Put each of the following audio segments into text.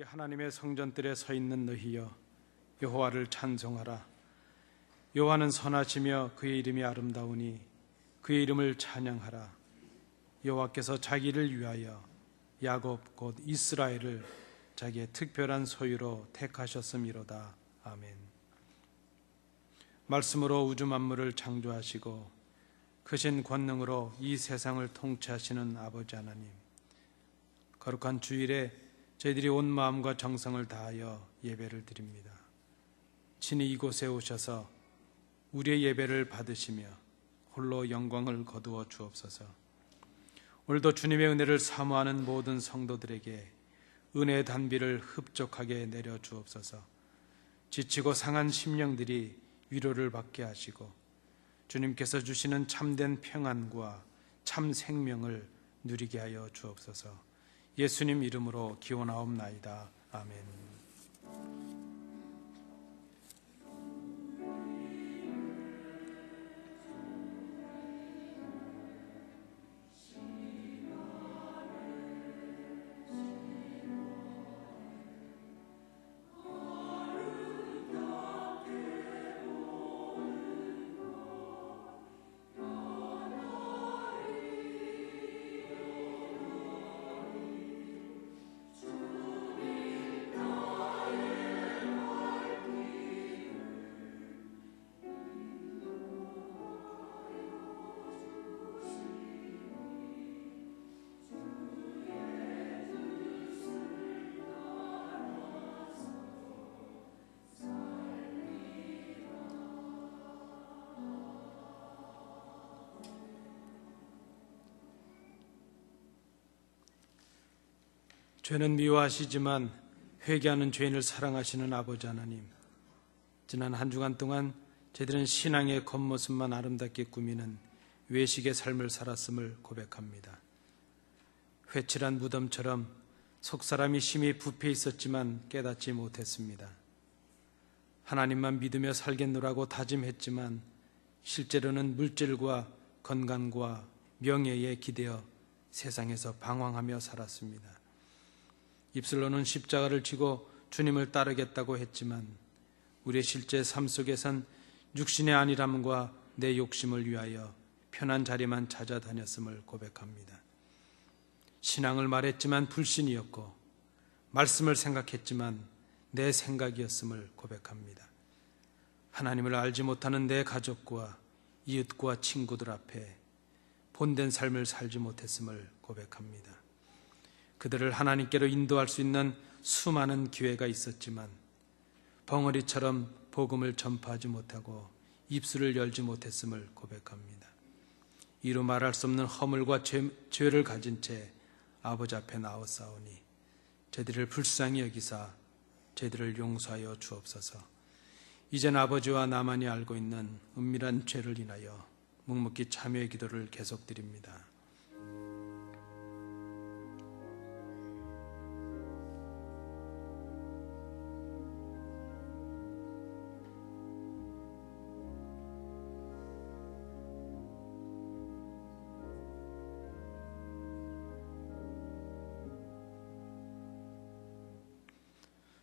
우리 하나님의 성전들에 서 있는 너희여, 여호와를 찬송하라. 여호와는 선하시며 그의 이름이 아름다우니 그의 이름을 찬양하라. 여호와께서 자기를 위하여 야곱 곧 이스라엘을 자기의 특별한 소유로 택하셨음이로다. 아멘. 말씀으로 우주 만물을 창조하시고 크신 권능으로 이 세상을 통치하시는 아버지 하나님, 거룩한 주일에 저희들이 온 마음과 정성을 다하여 예배를 드립니다. 친히 이곳에 오셔서 우리의 예배를 받으시며 홀로 영광을 거두어 주옵소서. 오늘도 주님의 은혜를 사모하는 모든 성도들에게 은혜의 단비를 흡족하게 내려 주옵소서. 지치고 상한 심령들이 위로를 받게 하시고 주님께서 주시는 참된 평안과 참 생명을 누리게 하여 주옵소서. 예수님 이름으로 기원하옵나이다. 아멘. 죄는 미워하시지만 회개하는 죄인을 사랑하시는 아버지 하나님, 지난 한 주간 동안 저희들은 신앙의 겉모습만 아름답게 꾸미는 외식의 삶을 살았음을 고백합니다. 회칠한 무덤처럼 속사람이 심히 부패 있었지만 깨닫지 못했습니다. 하나님만 믿으며 살겠노라고 다짐했지만 실제로는 물질과 건강과 명예에 기대어 세상에서 방황하며 살았습니다. 입술로는 십자가를 지고 주님을 따르겠다고 했지만 우리의 실제 삶 속에선 육신의 안일함과 내 욕심을 위하여 편한 자리만 찾아다녔음을 고백합니다. 신앙을 말했지만 불신이었고 말씀을 생각했지만 내 생각이었음을 고백합니다. 하나님을 알지 못하는 내 가족과 이웃과 친구들 앞에 본된 삶을 살지 못했음을 고백합니다. 그들을 하나님께로 인도할 수 있는 수많은 기회가 있었지만 벙어리처럼 복음을 전파하지 못하고 입술을 열지 못했음을 고백합니다. 이루 말할 수 없는 허물과 죄를 가진 채 아버지 앞에 나왔사오니 저희들을 불쌍히 여기사 저희들을 용서하여 주옵소서. 이젠 아버지와 나만이 알고 있는 은밀한 죄를 인하여 묵묵히 참여의 기도를 계속드립니다.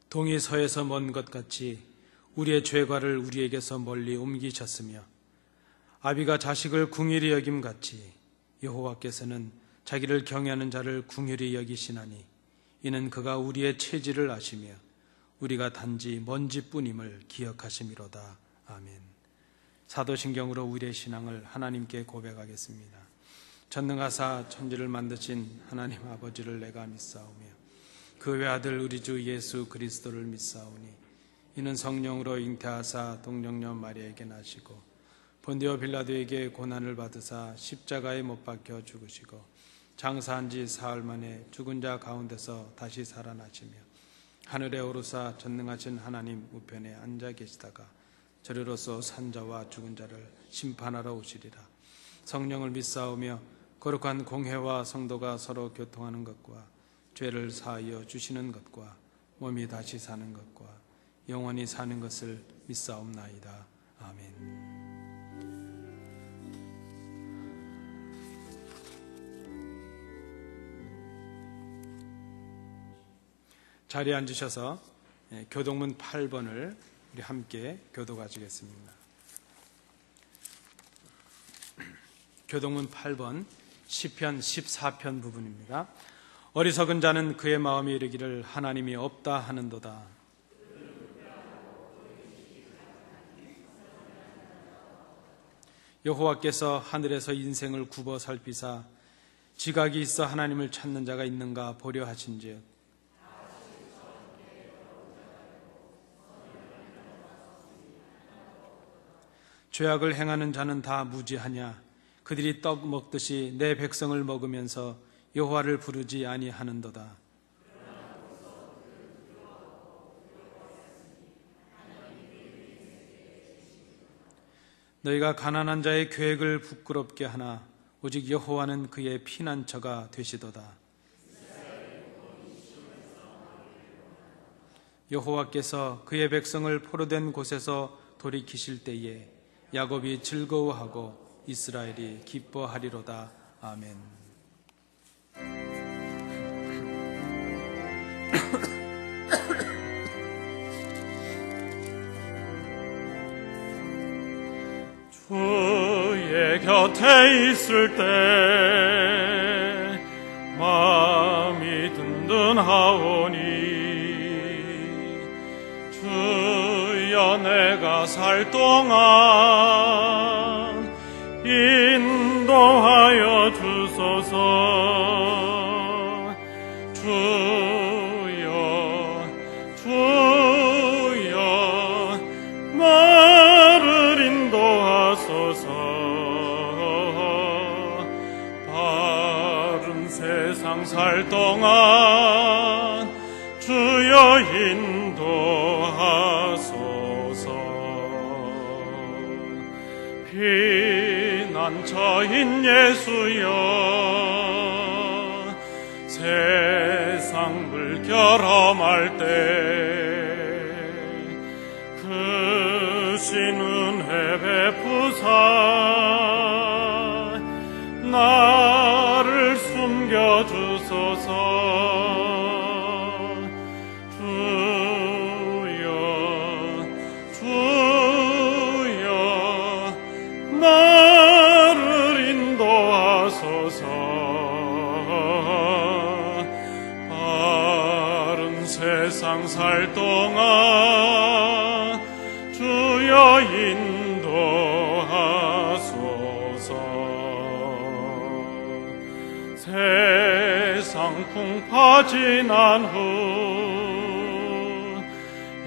동이 서에서 먼 것 같이 우리의 죄과를 우리에게서 멀리 옮기셨으며 아비가 자식을 궁휼히 여김같이 여호와께서는 자기를 경외하는 자를 궁휼히 여기시나니 이는 그가 우리의 체질을 아시며 우리가 단지 먼지뿐임을 기억하심이로다. 아멘. 사도신경으로 우리의 신앙을 하나님께 고백하겠습니다. 전능하사 천지를 만드신 하나님 아버지를 내가 믿사오며 그 외아들 우리 주 예수 그리스도를 믿사오니 이는 성령으로 잉태하사 동정녀 마리아에게 나시고 본디오 빌라도에게 고난을 받으사 십자가에 못 박혀 죽으시고 장사한 지 사흘 만에 죽은 자 가운데서 다시 살아나시며 하늘에 오르사 전능하신 하나님 우편에 앉아 계시다가 저리로서 산자와 죽은 자를 심판하러 오시리라. 성령을 믿사오며 거룩한 공회와 성도가 서로 교통하는 것과 죄를 사하여 주시는 것과 몸이 다시 사는 것과 영원히 사는 것을 믿사옵나이다. 아멘. 자리에 앉으셔서 교동문 8번을 우리 함께 교도 가지겠습니다. 교동문 8번 시편 14편 부분입니다. 어리석은 자는 그의 마음에 이르기를 하나님이 없다 하는도다. 여호와께서 하늘에서 인생을 굽어 살피사 지각이 있어 하나님을 찾는 자가 있는가 보려 하신즉 죄악을 행하는 자는 다 무지하냐. 그들이 떡 먹듯이 내 백성을 먹으면서 여호와를 부르지 아니하는도다. 너희가 가난한 자의 계획을 부끄럽게 하나 오직 여호와는 그의 피난처가 되시도다. 여호와께서 그의 백성을 포로된 곳에서 돌이키실 때에 야곱이 즐거워하고 이스라엘이 기뻐하리로다. 아멘. 주의 곁에 있을 때 마음이 든든하오니 주여 내가 살 동안 인도하여 주소서. 주여 나를 인도하소서. 바른 세상 살 동안 주여 인도하소서. 피난처인 예수여 세상 물결 험할 때 크신 은혜 베푸사 나를 숨겨주소서. 세상 살 동안 주여 인도하소서. 세상 풍파 지난 후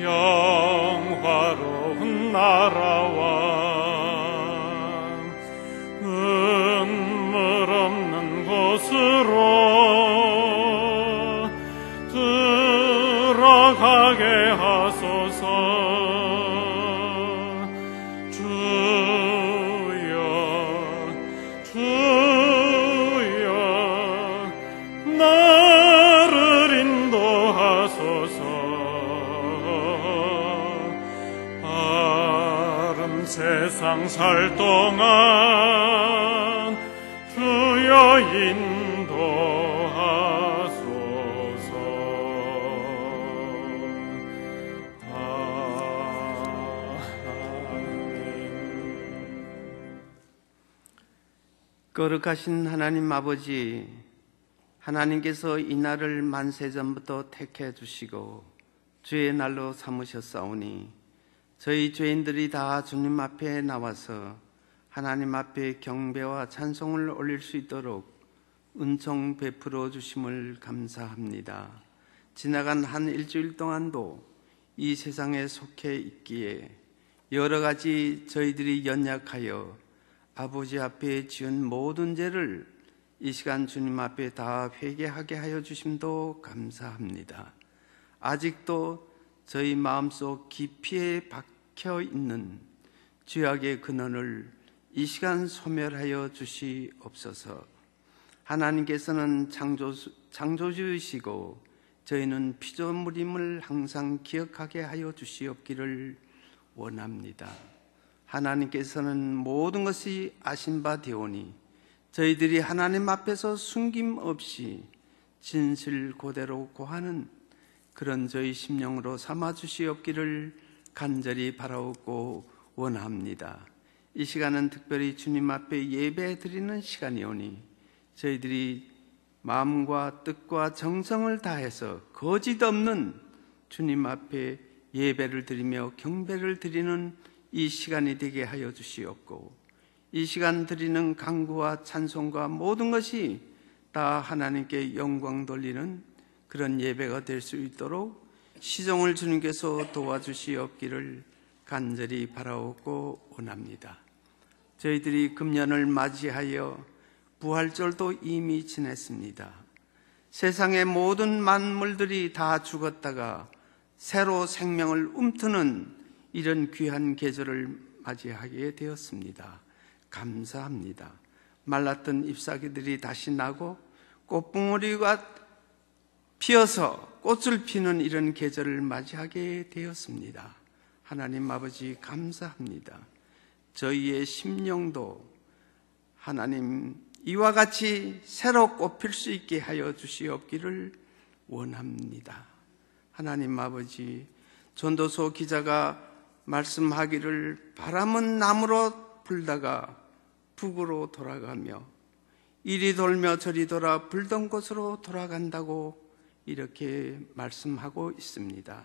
영화로운 나라와 눈물 없는 곳으로 가게 하소서. 주여 나를 인도하소서. 바른 세상 살 동안 주여 거룩하신 하나님 아버지, 하나님께서 이 날을 만세전부터 택해 주시고 주의 날로 삼으셨사오니 저희 죄인들이 다 주님 앞에 나와서 하나님 앞에 경배와 찬송을 올릴 수 있도록 은총 베풀어 주심을 감사합니다. 지나간 한 일주일 동안도 이 세상에 속해 있기에 여러 가지 저희들이 연약하여 아버지 앞에 지은 모든 죄를 이 시간 주님 앞에 다 회개하게 하여 주심도 감사합니다. 아직도 저희 마음속 깊이에 박혀 있는 죄악의 근원을 이 시간 소멸하여 주시옵소서. 하나님께서는 창조주이시고 저희는 피조물임을 항상 기억하게 하여 주시옵기를 원합니다. 하나님께서는 모든 것이 아신 바 되오니 저희들이 하나님 앞에서 숨김없이 진실 그대로 고하는 그런 저희 심령으로 삼아 주시옵기를 간절히 바라옵고 원합니다. 이 시간은 특별히 주님 앞에 예배 드리는 시간이오니 저희들이 마음과 뜻과 정성을 다해서 거짓 없는 주님 앞에 예배를 드리며 경배를 드리는 이 시간이 되게 하여 주시옵고, 이 시간 드리는 간구와 찬송과 모든 것이 다 하나님께 영광 돌리는 그런 예배가 될 수 있도록 시종을 주님께서 도와주시옵기를 간절히 바라옵고 원합니다. 저희들이 금년을 맞이하여 부활절도 이미 지냈습니다. 세상의 모든 만물들이 다 죽었다가 새로 생명을 움트는 이런 귀한 계절을 맞이하게 되었습니다. 감사합니다. 말랐던 잎사귀들이 다시 나고 꽃봉오리가 피어서 꽃을 피는 이런 계절을 맞이하게 되었습니다. 하나님 아버지 감사합니다. 저희의 심령도 하나님 이와 같이 새로 꽃필 수 있게 하여 주시옵기를 원합니다. 하나님 아버지, 전도서 기자가 말씀하기를 바람은 남으로 불다가 북으로 돌아가며 이리 돌며 저리 돌아 불던 곳으로 돌아간다고 이렇게 말씀하고 있습니다.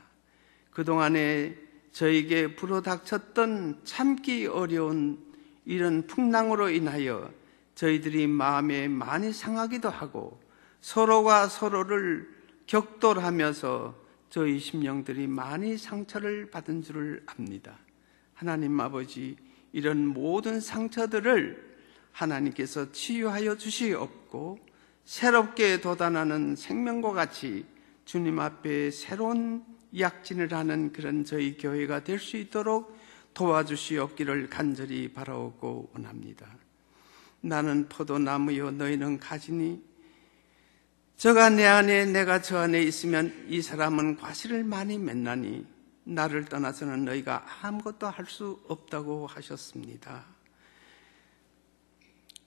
그동안에 저에게 불어닥쳤던 참기 어려운 이런 풍랑으로 인하여 저희들이 마음에 많이 상하기도 하고 서로가 서로를 격돌하면서 저희 심령들이 많이 상처를 받은 줄을 압니다. 하나님 아버지, 이런 모든 상처들을 하나님께서 치유하여 주시옵고 새롭게 돋아나는 생명과 같이 주님 앞에 새로운 약진을 하는 그런 저희 교회가 될 수 있도록 도와주시옵기를 간절히 바라오고 원합니다. 나는 포도나무요 너희는 가지니 저가 내 안에 내가 저 안에 있으면 이 사람은 과실을 많이 맺나니 나를 떠나서는 너희가 아무것도 할 수 없다고 하셨습니다.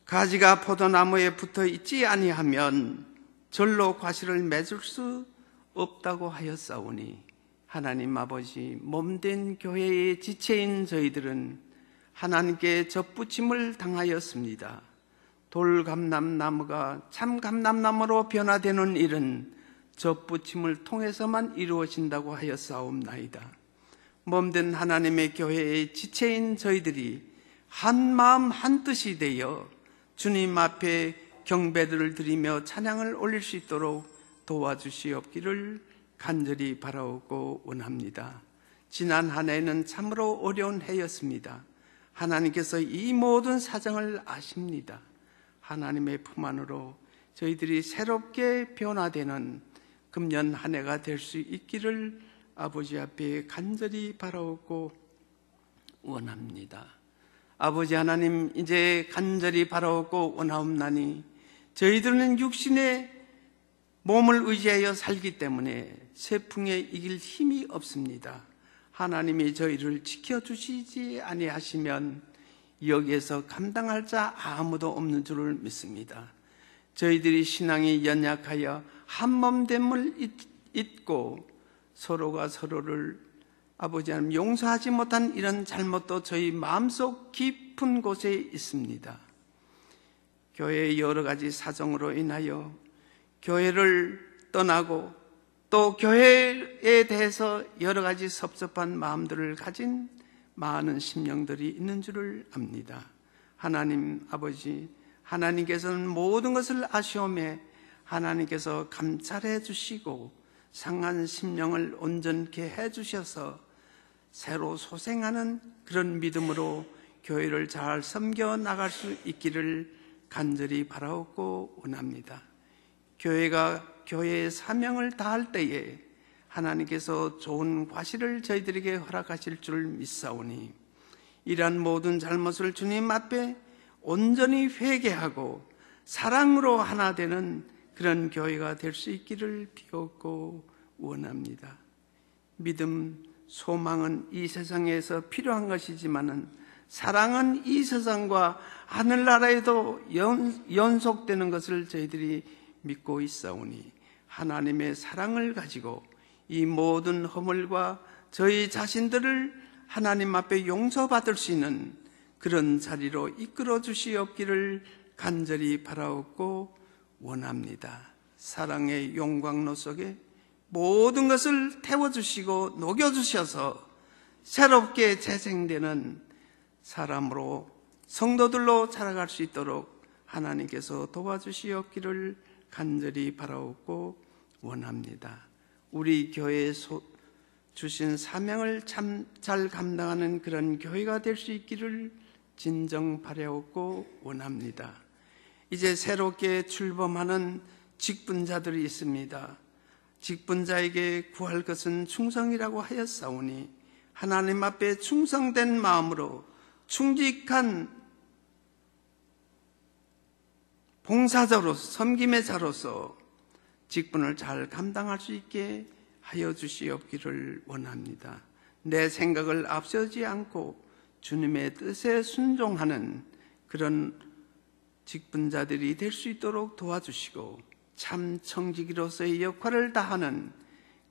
가지가 포도나무에 붙어 있지 아니하면 절로 과실을 맺을 수 없다고 하였사오니 하나님 아버지, 몸된 교회의 지체인 저희들은 하나님께 접붙임을 당하였습니다. 돌감람나무가 참감람나무로 변화되는 일은 접붙임을 통해서만 이루어진다고 하였사옵나이다. 몸된 하나님의 교회의 지체인 저희들이 한 마음 한 뜻이 되어 주님 앞에 경배들을 드리며 찬양을 올릴 수 있도록 도와주시옵기를 간절히 바라오고 원합니다. 지난 한 해는 참으로 어려운 해였습니다. 하나님께서 이 모든 사정을 아십니다. 하나님의 품 안으로 저희들이 새롭게 변화되는 금년 한 해가 될 수 있기를 아버지 앞에 간절히 바라오고 원합니다. 아버지 하나님, 이제 간절히 바라오고 원하옵나니 저희들은 육신의 몸을 의지하여 살기 때문에 세풍에 이길 힘이 없습니다. 하나님이 저희를 지켜주시지 아니하시면 여기에서 감당할 자 아무도 없는 줄을 믿습니다. 저희들이 신앙이 연약하여 한몸됨을 잊고 서로가 서로를 아버지 하나님 용서하지 못한 이런 잘못도 저희 마음속 깊은 곳에 있습니다. 교회의 여러 가지 사정으로 인하여 교회를 떠나고 또 교회에 대해서 여러 가지 섭섭한 마음들을 가진 많은 심령들이 있는 줄을 압니다. 하나님 아버지, 하나님께서는 모든 것을 아시오매 하나님께서 감찰해 주시고 상한 심령을 온전케 해 주셔서 새로 소생하는 그런 믿음으로 교회를 잘 섬겨 나갈 수 있기를 간절히 바라옵고 원합니다. 교회가 교회의 사명을 다할 때에 하나님께서 좋은 과실을 저희들에게 허락하실 줄 믿사오니 이러한 모든 잘못을 주님 앞에 온전히 회개하고 사랑으로 하나 되는 그런 교회가 될 수 있기를 비옵고 원합니다. 믿음, 소망은 이 세상에서 필요한 것이지만은 사랑은 이 세상과 하늘나라에도 연속되는 것을 저희들이 믿고 있사오니 하나님의 사랑을 가지고 이 모든 허물과 저희 자신들을 하나님 앞에 용서받을 수 있는 그런 자리로 이끌어 주시옵기를 간절히 바라옵고 원합니다. 사랑의 용광로 속에 모든 것을 태워주시고 녹여주셔서 새롭게 재생되는 사람으로 성도들로 자라갈 수 있도록 하나님께서 도와주시옵기를 간절히 바라옵고 원합니다. 우리 교회에 주신 사명을 참 잘 감당하는 그런 교회가 될 수 있기를 진정 바라옵고 원합니다. 이제 새롭게 출범하는 직분자들이 있습니다. 직분자에게 구할 것은 충성이라고 하였사오니 하나님 앞에 충성된 마음으로 충직한 봉사자로서 섬김의 자로서 직분을 잘 감당할 수 있게 하여 주시옵기를 원합니다. 내 생각을 앞세우지 않고 주님의 뜻에 순종하는 그런 직분자들이 될 수 있도록 도와주시고 참 청지기로서의 역할을 다하는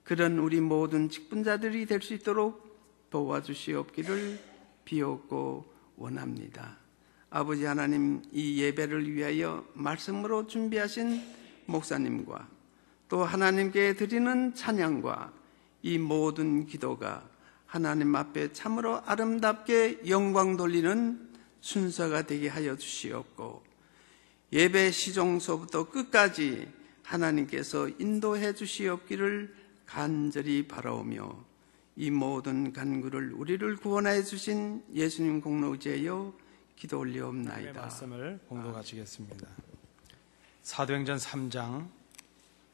그런 우리 모든 직분자들이 될 수 있도록 도와주시옵기를 비옵고 원합니다. 아버지 하나님, 이 예배를 위하여 말씀으로 준비하신 목사님과 또 하나님께 드리는 찬양과 이 모든 기도가 하나님 앞에 참으로 아름답게 영광 돌리는 순서가 되게 하여 주시옵고 예배 시종서부터 끝까지 하나님께서 인도해 주시옵기를 간절히 바라오며 이 모든 간구를 우리를 구원하여 주신 예수님 공로 의지하여 기도 올리옵나이다. 말씀을 봉독하시겠습니다. 사도행전 3장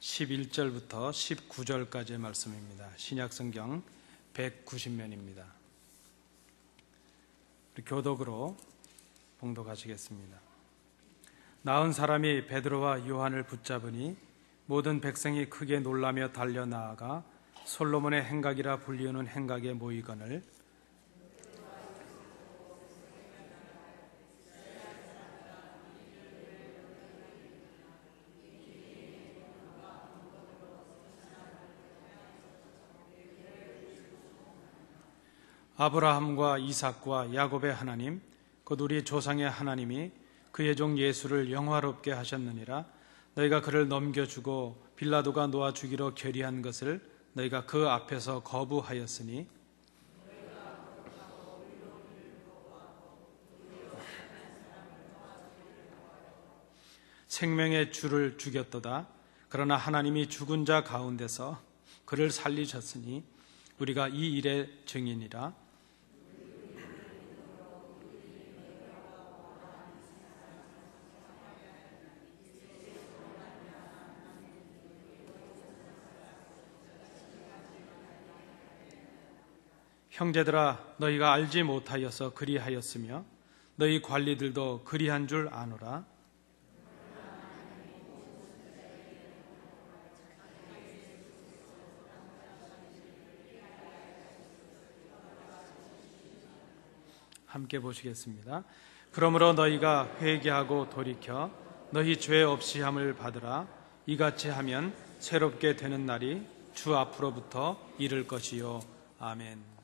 11절부터 19절까지의 말씀입니다. 신약성경 190면입니다. 교독으로 봉독하시겠습니다. 나은 사람이 베드로와 요한을 붙잡으니 모든 백성이 크게 놀라며 달려나아가 솔로몬의 행각이라 불리우는 행각에 모이거늘 아브라함과 이삭과 야곱의 하나님 곧 우리 조상의 하나님이 그의 종 예수를 영화롭게 하셨느니라. 너희가 그를 넘겨주고 빌라도가 놓아 주기로 결의한 것을 너희가 그 앞에서 거부하였으니 생명의 주를 죽였도다. 그러나 하나님이 죽은 자 가운데서 그를 살리셨으니 우리가 이 일의 증인이라. 형제들아, 너희가 알지 못하여서 그리하였으며 너희 관리들도 그리한 줄 아노라. 함께 보시겠습니다. 그러므로 너희가 회개하고 돌이켜 너희 죄 없이 함을 받으라. 이같이 하면 새롭게 되는 날이 주 앞으로부터 이를 것이요. 아멘.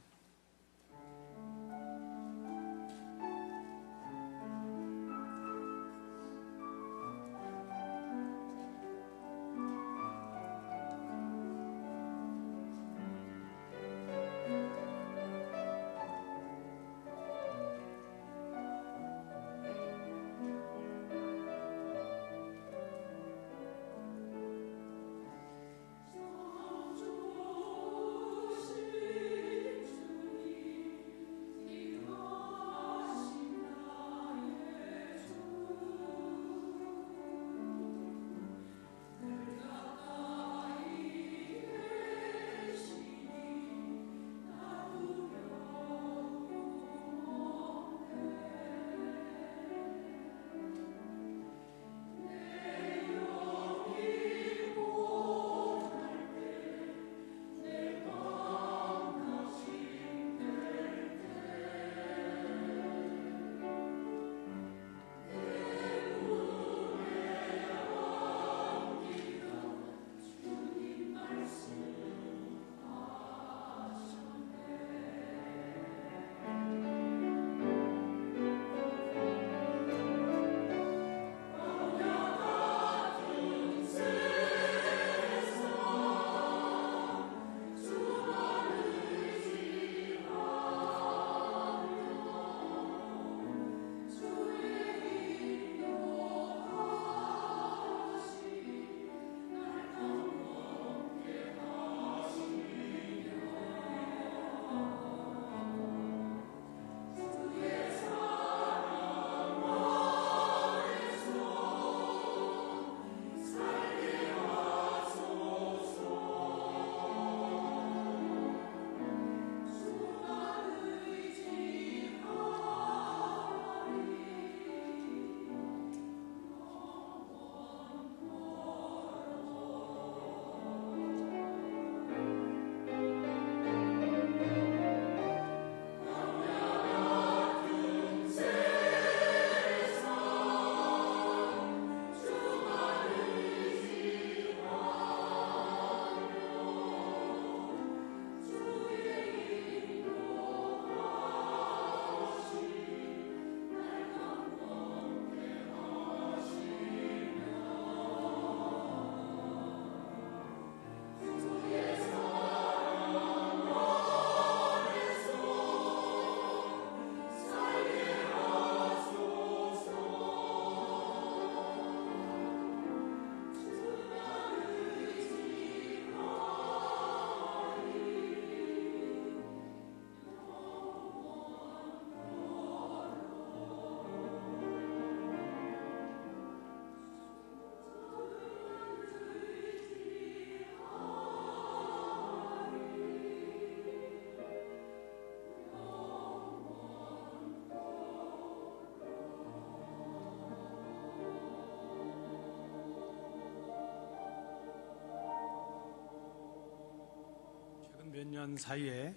몇 년 사이에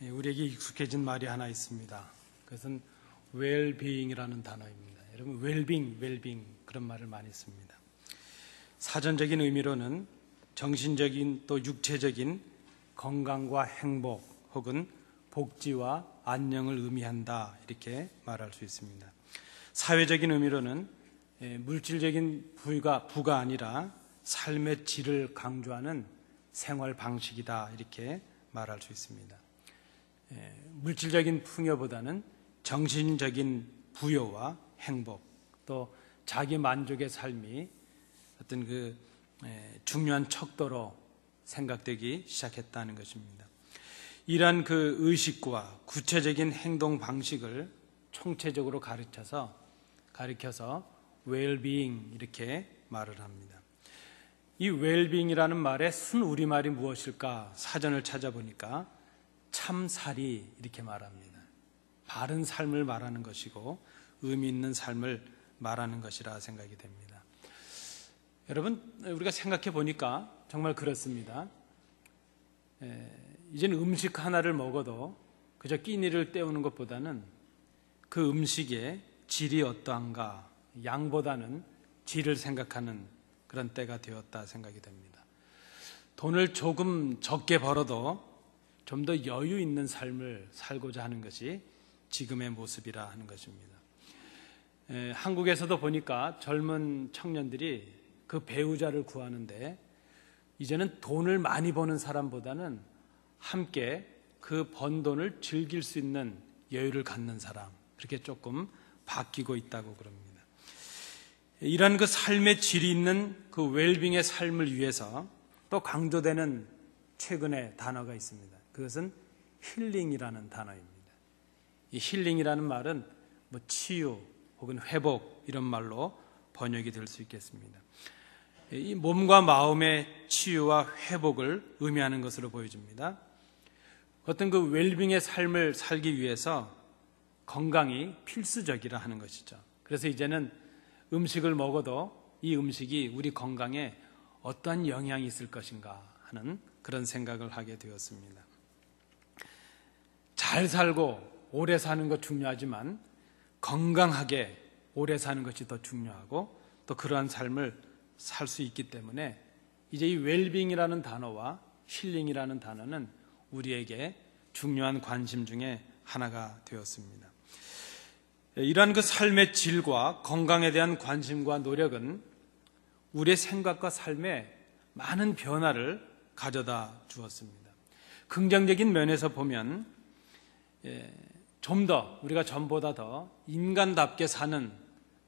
우리에게 익숙해진 말이 하나 있습니다. 그것은 웰비잉이라는 단어입니다. 여러분 웰빙 그런 말을 많이 씁니다. 사전적인 의미로는 정신적인 또 육체적인 건강과 행복 혹은 복지와 안녕을 의미한다 이렇게 말할 수 있습니다. 사회적인 의미로는 물질적인 부가 아니라 삶의 질을 강조하는 생활 방식이다 이렇게 말할 수 있습니다. 물질적인 풍요보다는 정신적인 부여와 행복 또 자기 만족의 삶이 어떤 중요한 척도로 생각되기 시작했다는 것입니다. 이러한 그 의식과 구체적인 행동 방식을 총체적으로 가르쳐서 웰비잉 이렇게 말을 합니다. 이 웰빙이라는 말의 순 우리말이 무엇일까 사전을 찾아보니까 참살이 이렇게 말합니다. 바른 삶을 말하는 것이고 의미 있는 삶을 말하는 것이라 생각이 됩니다. 여러분 우리가 생각해 보니까 정말 그렇습니다. 이제는 음식 하나를 먹어도 그저 끼니를 때우는 것보다는 그 음식의 질이 어떠한가 양보다는 질을 생각하는 그런 때가 되었다 생각이 됩니다. 돈을 조금 적게 벌어도 좀 더 여유 있는 삶을 살고자 하는 것이 지금의 모습이라 하는 것입니다. 한국에서도 보니까 젊은 청년들이 그 배우자를 구하는데 이제는 돈을 많이 버는 사람보다는 함께 그 번 돈을 즐길 수 있는 여유를 갖는 사람 그렇게 조금 바뀌고 있다고 그럽니다. 이러한 그 삶의 질이 있는 그 웰빙의 삶을 위해서 또 강조되는 최근의 단어가 있습니다. 그것은 힐링이라는 단어입니다. 이 힐링이라는 말은 치유 혹은 회복 이런 말로 번역이 될 수 있겠습니다. 이 몸과 마음의 치유와 회복을 의미하는 것으로 보여집니다. 어떤 그 웰빙의 삶을 살기 위해서 건강이 필수적이라 하는 것이죠. 그래서 이제는 음식을 먹어도 이 음식이 우리 건강에 어떠한 영향이 있을 것인가 하는 그런 생각을 하게 되었습니다. 잘 살고 오래 사는 것 중요하지만 건강하게 오래 사는 것이 더 중요하고 또 그러한 삶을 살 수 있기 때문에 이제 이 웰빙이라는 단어와 힐링이라는 단어는 우리에게 중요한 관심 중에 하나가 되었습니다. 이러한 그 삶의 질과 건강에 대한 관심과 노력은 우리의 생각과 삶에 많은 변화를 가져다 주었습니다. 긍정적인 면에서 보면 좀 더 우리가 전보다 더 인간답게 사는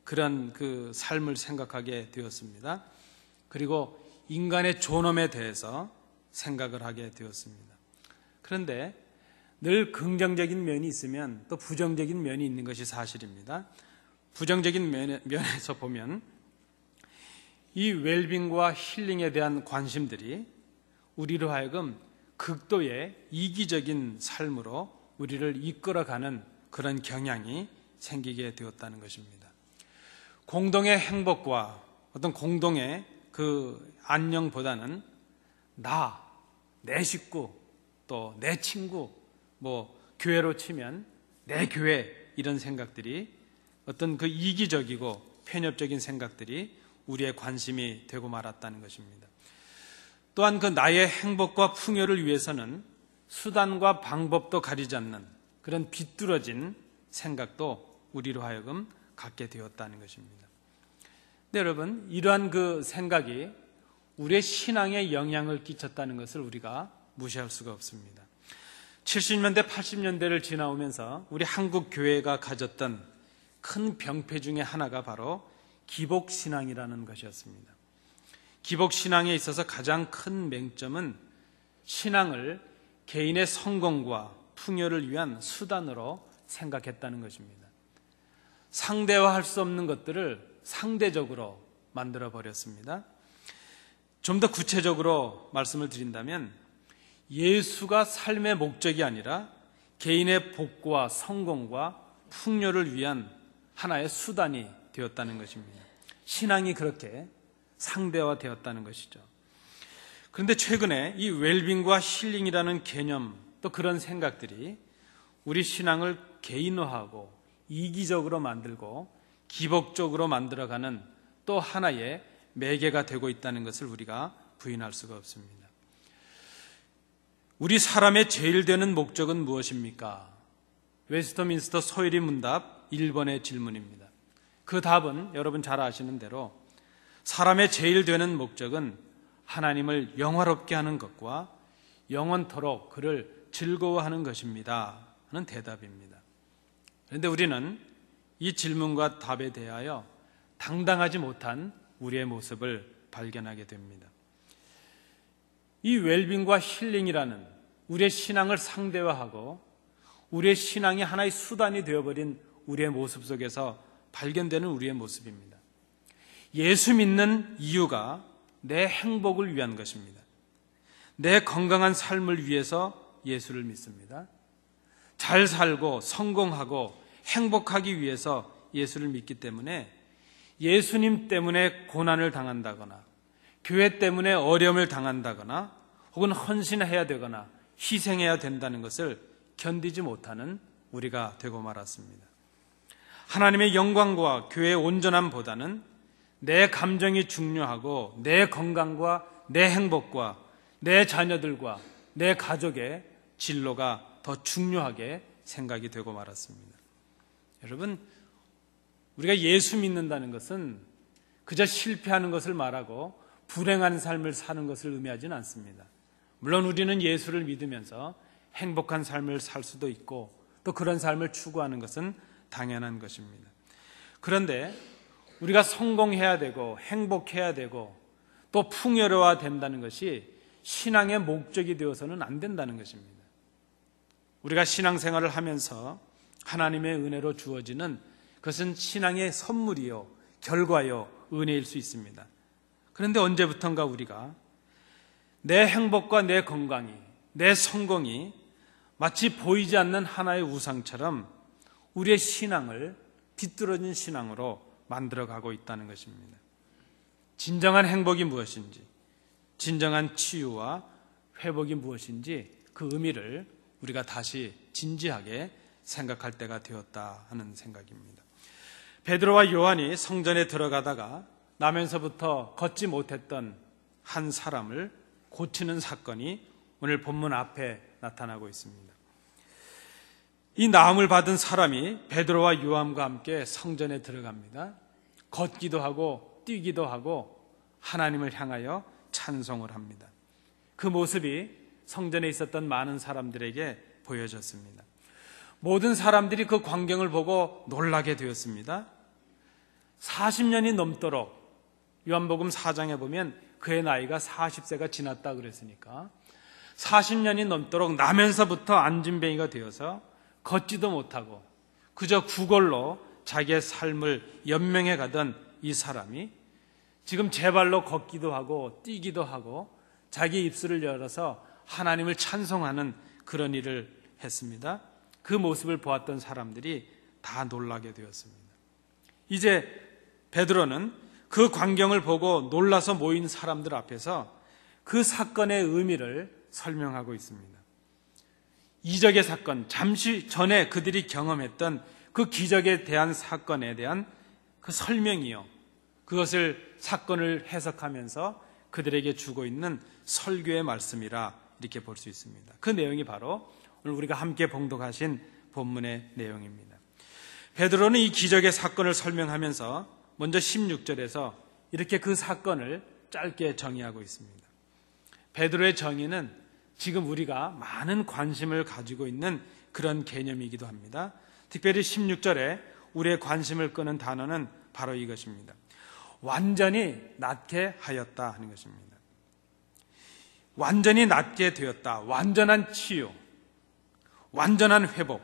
그런 그 삶을 생각하게 되었습니다. 그리고 인간의 존엄에 대해서 생각을 하게 되었습니다. 그런데 늘 긍정적인 면이 있으면 또 부정적인 면이 있는 것이 사실입니다. 부정적인 면에서 보면 이 웰빙과 힐링에 대한 관심들이 우리로 하여금 극도의 이기적인 삶으로 우리를 이끌어가는 그런 경향이 생기게 되었다는 것입니다. 공동의 행복과 어떤 공동의 그 안녕보다는 내 식구, 또 내 친구, 교회로 치면 내 교회 이런 생각들이 어떤 그 이기적이고 편협적인 생각들이 우리의 관심이 되고 말았다는 것입니다. 또한 그 나의 행복과 풍요를 위해서는 수단과 방법도 가리지 않는 그런 비뚤어진 생각도 우리로 하여금 갖게 되었다는 것입니다. 네, 여러분, 이러한 그 생각이 우리의 신앙에 영향을 끼쳤다는 것을 우리가 무시할 수가 없습니다. 70년대, 80년대를 지나오면서 우리 한국 교회가 가졌던 큰 병폐 중에 하나가 바로 기복신앙이라는 것이었습니다. 기복신앙에 있어서 가장 큰 맹점은 신앙을 개인의 성공과 풍요를 위한 수단으로 생각했다는 것입니다. 상대화할 수 없는 것들을 상대적으로 만들어 버렸습니다. 좀 더 구체적으로 말씀을 드린다면 예수가 삶의 목적이 아니라 개인의 복과 성공과 풍요를 위한 하나의 수단이 되었다는 것입니다. 신앙이 그렇게 상대화되었다는 것이죠. 그런데 최근에 이 웰빙과 힐링이라는 개념, 또 그런 생각들이 우리 신앙을 개인화하고 이기적으로 만들고 기복적으로 만들어가는 또 하나의 매개가 되고 있다는 것을 우리가 부인할 수가 없습니다. 우리 사람의 제일 되는 목적은 무엇입니까? 웨스터민스터 소회리 문답 1번의 질문입니다. 그 답은 여러분 잘 아시는 대로 사람의 제일 되는 목적은 하나님을 영화롭게 하는 것과 영원토록 그를 즐거워하는 것입니다 하는 대답입니다. 그런데 우리는 이 질문과 답에 대하여 당당하지 못한 우리의 모습을 발견하게 됩니다. 이 웰빙과 힐링이라는 우리의 신앙을 상대화하고 우리의 신앙이 하나의 수단이 되어버린 우리의 모습 속에서 발견되는 우리의 모습입니다. 예수 믿는 이유가 내 행복을 위한 것입니다. 내 건강한 삶을 위해서 예수를 믿습니다. 잘 살고 성공하고 행복하기 위해서 예수를 믿기 때문에 예수님 때문에 고난을 당한다거나 교회 때문에 어려움을 당한다거나 혹은 헌신해야 되거나 희생해야 된다는 것을 견디지 못하는 우리가 되고 말았습니다. 하나님의 영광과 교회의 온전함보다는 내 감정이 중요하고 내 건강과 내 행복과 내 자녀들과 내 가족의 진로가 더 중요하게 생각이 되고 말았습니다. 여러분, 우리가 예수 믿는다는 것은 그저 실패하는 것을 말하고 불행한 삶을 사는 것을 의미하지는 않습니다. 물론 우리는 예수를 믿으면서 행복한 삶을 살 수도 있고 또 그런 삶을 추구하는 것은 당연한 것입니다. 그런데 우리가 성공해야 되고 행복해야 되고 또 풍요로워야 된다는 것이 신앙의 목적이 되어서는 안 된다는 것입니다. 우리가 신앙생활을 하면서 하나님의 은혜로 주어지는 그것은 신앙의 선물이요, 결과요, 은혜일 수 있습니다. 그런데 언제부턴가 우리가 내 행복과 내 건강이, 내 성공이 마치 보이지 않는 하나의 우상처럼 우리의 신앙을 비뚤어진 신앙으로 만들어가고 있다는 것입니다. 진정한 행복이 무엇인지, 진정한 치유와 회복이 무엇인지 그 의미를 우리가 다시 진지하게 생각할 때가 되었다 하는 생각입니다. 베드로와 요한이 성전에 들어가다가 나면서부터 걷지 못했던 한 사람을 고치는 사건이 오늘 본문 앞에 나타나고 있습니다. 이 나음을 받은 사람이 베드로와 요한과 함께 성전에 들어갑니다. 걷기도 하고 뛰기도 하고 하나님을 향하여 찬송을 합니다. 그 모습이 성전에 있었던 많은 사람들에게 보여졌습니다. 모든 사람들이 그 광경을 보고 놀라게 되었습니다. 40년이 넘도록 요한복음 4장에 보면 그의 나이가 40세가 지났다 그랬으니까 40년이 넘도록 나면서부터 안진뱅이가 되어서 걷지도 못하고 그저 구걸로 자기의 삶을 연명해 가던 이 사람이 지금 제 발로 걷기도 하고 뛰기도 하고 자기 입술을 열어서 하나님을 찬송하는 그런 일을 했습니다. 그 모습을 보았던 사람들이 다 놀라게 되었습니다. 이제 베드로는 그 광경을 보고 놀라서 모인 사람들 앞에서 그 사건의 의미를 설명하고 있습니다. 이적의 사건, 잠시 전에 그들이 경험했던 그 기적에 대한 사건에 대한 그 설명이요, 그것을 사건을 해석하면서 그들에게 주고 있는 설교의 말씀이라 이렇게 볼 수 있습니다. 그 내용이 바로 오늘 우리가 함께 봉독하신 본문의 내용입니다. 베드로는 이 기적의 사건을 설명하면서 먼저 16절에서 이렇게 그 사건을 짧게 정의하고 있습니다. 베드로의 정의는 지금 우리가 많은 관심을 가지고 있는 그런 개념이기도 합니다. 특별히 16절에 우리의 관심을 끄는 단어는 바로 이것입니다. 완전히 낫게 하였다 하는 것입니다. 완전히 낫게 되었다. 완전한 치유, 완전한 회복.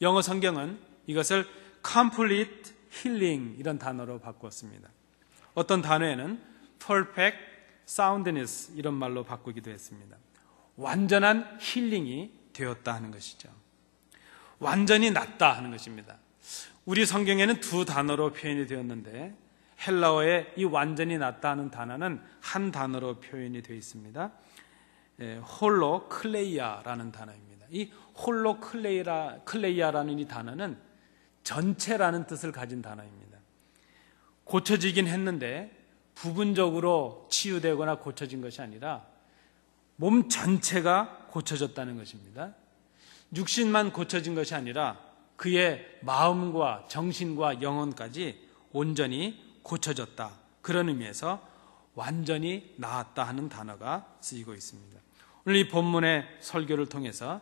영어 성경은 이것을 complete healing 이런 단어로 바꿨습니다. 어떤 단어에는 perfect soundness 이런 말로 바꾸기도 했습니다. 완전한 힐링이 되었다 하는 것이죠. 완전히 낫다 하는 것입니다. 우리 성경에는 두 단어로 표현이 되었는데 헬라어에 이 완전히 낫다 하는 단어는 한 단어로 표현이 되어 있습니다. 홀로 클레이아라는 단어입니다. 이 홀로 클레이아라는 이 단어는 전체라는 뜻을 가진 단어입니다. 고쳐지긴 했는데 부분적으로 치유되거나 고쳐진 것이 아니라 몸 전체가 고쳐졌다는 것입니다. 육신만 고쳐진 것이 아니라 그의 마음과 정신과 영혼까지 온전히 고쳐졌다. 그런 의미에서 완전히 나았다 하는 단어가 쓰이고 있습니다. 오늘 이 본문의 설교를 통해서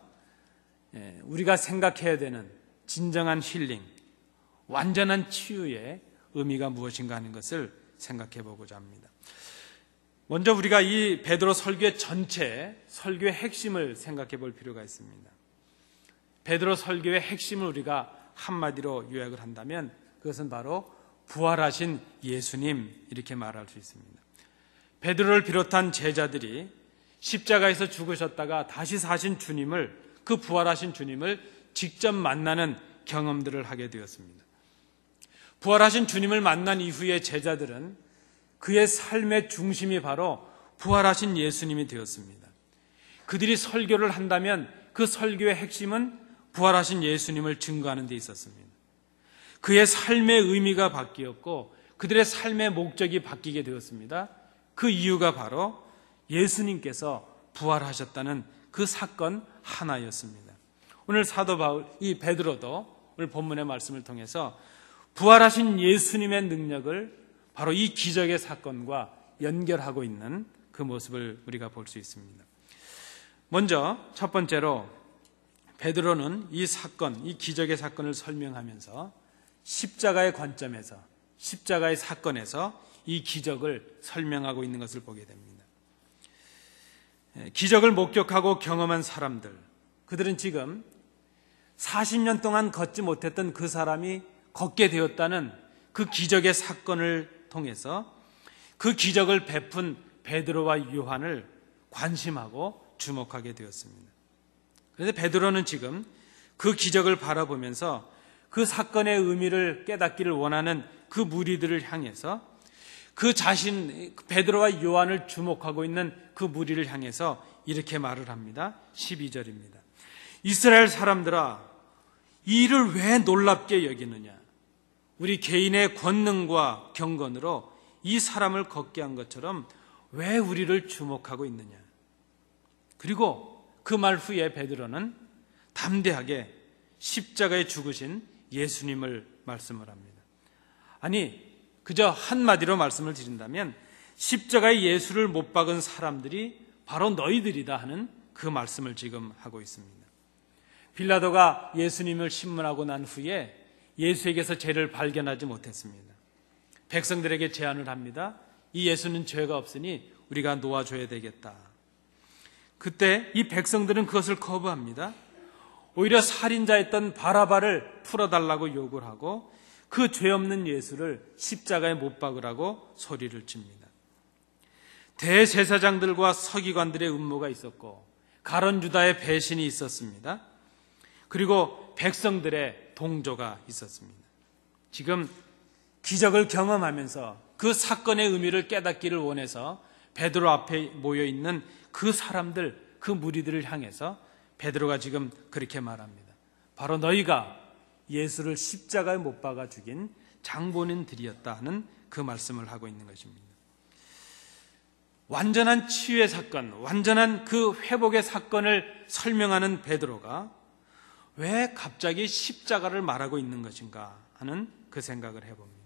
우리가 생각해야 되는 진정한 힐링, 완전한 치유의 의미가 무엇인가 하는 것을 생각해 보고자 합니다. 먼저 우리가 이 베드로 설교의 전체 설교의 핵심을 생각해 볼 필요가 있습니다. 베드로 설교의 핵심을 우리가 한마디로 요약을 한다면 그것은 바로 부활하신 예수님, 이렇게 말할 수 있습니다. 베드로를 비롯한 제자들이 십자가에서 죽으셨다가 다시 사신 주님을, 그 부활하신 주님을 직접 만나는 경험들을 하게 되었습니다. 부활하신 주님을 만난 이후에 제자들은 그의 삶의 중심이 바로 부활하신 예수님이 되었습니다. 그들이 설교를 한다면 그 설교의 핵심은 부활하신 예수님을 증거하는 데 있었습니다. 그의 삶의 의미가 바뀌었고 그들의 삶의 목적이 바뀌게 되었습니다. 그 이유가 바로 예수님께서 부활하셨다는 그 사건 하나였습니다. 오늘 사도 바울, 이 베드로도 오늘 본문의 말씀을 통해서 부활하신 예수님의 능력을 바로 이 기적의 사건과 연결하고 있는 그 모습을 우리가 볼 수 있습니다. 먼저 첫 번째로 베드로는 이 사건, 이 기적의 사건을 설명하면서 십자가의 관점에서, 십자가의 사건에서 이 기적을 설명하고 있는 것을 보게 됩니다. 기적을 목격하고 경험한 사람들, 그들은 지금 40년 동안 걷지 못했던 그 사람이 걷게 되었다는 그 기적의 사건을 통해서 그 기적을 베푼 베드로와 요한을 관심하고 주목하게 되었습니다. 그런데 베드로는 지금 그 기적을 바라보면서 그 사건의 의미를 깨닫기를 원하는 그 무리들을 향해서 그 자신, 베드로와 요한을 주목하고 있는 그 무리를 향해서 이렇게 말을 합니다. 12절입니다. 이스라엘 사람들아, 이 일을 왜 놀랍게 여기느냐? 우리 개인의 권능과 경건으로 이 사람을 걷게 한 것처럼 왜 우리를 주목하고 있느냐? 그리고 그 말 후에 베드로는 담대하게 십자가에 죽으신 예수님을 말씀을 합니다. 아니, 그저 한마디로 말씀을 드린다면 십자가에 예수를 못 박은 사람들이 바로 너희들이다 하는 그 말씀을 지금 하고 있습니다. 빌라도가 예수님을 신문하고 난 후에 예수에게서 죄를 발견하지 못했습니다. 백성들에게 제안을 합니다. 이 예수는 죄가 없으니 우리가 놓아줘야 되겠다. 그때 이 백성들은 그것을 거부합니다. 오히려 살인자였던 바라바를 풀어달라고 요구를 하고 그 죄 없는 예수를 십자가에 못 박으라고 소리를 칩니다. 대제사장들과 서기관들의 음모가 있었고 가룟 유다의 배신이 있었습니다. 그리고 백성들의 동조가 있었습니다. 지금 기적을 경험하면서 그 사건의 의미를 깨닫기를 원해서 베드로 앞에 모여있는 그 사람들, 그 무리들을 향해서 베드로가 지금 그렇게 말합니다. 바로 너희가 예수를 십자가에 못 박아 죽인 장본인들이었다 하는 그 말씀을 하고 있는 것입니다. 완전한 치유의 사건, 완전한 그 회복의 사건을 설명하는 베드로가 왜 갑자기 십자가를 말하고 있는 것인가 하는 그 생각을 해봅니다.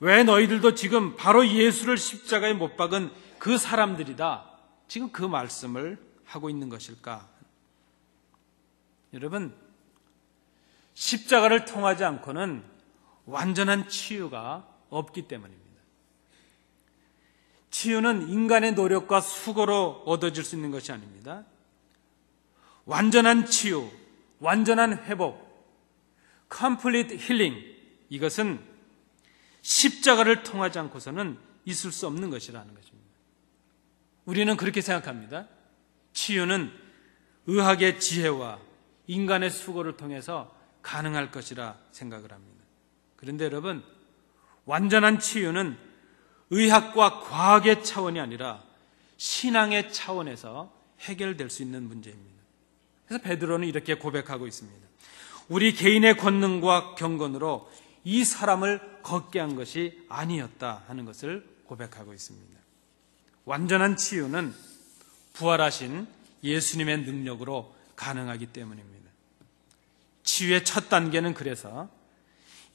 왜 너희들도 지금 바로 예수를 십자가에 못 박은 그 사람들이다, 지금 그 말씀을 하고 있는 것일까? 여러분, 십자가를 통하지 않고는 완전한 치유가 없기 때문입니다. 치유는 인간의 노력과 수고로 얻어질 수 있는 것이 아닙니다. 완전한 치유, 완전한 회복, complete healing, 이것은 십자가를 통하지 않고서는 있을 수 없는 것이라는 것입니다. 우리는 그렇게 생각합니다. 치유는 의학의 지혜와 인간의 수고를 통해서 가능할 것이라 생각을 합니다. 그런데 여러분, 완전한 치유는 의학과 과학의 차원이 아니라 신앙의 차원에서 해결될 수 있는 문제입니다. 그래서 베드로는 이렇게 고백하고 있습니다. 우리 개인의 권능과 경건으로 이 사람을 걷게 한 것이 아니었다 하는 것을 고백하고 있습니다. 완전한 치유는 부활하신 예수님의 능력으로 가능하기 때문입니다. 치유의 첫 단계는 그래서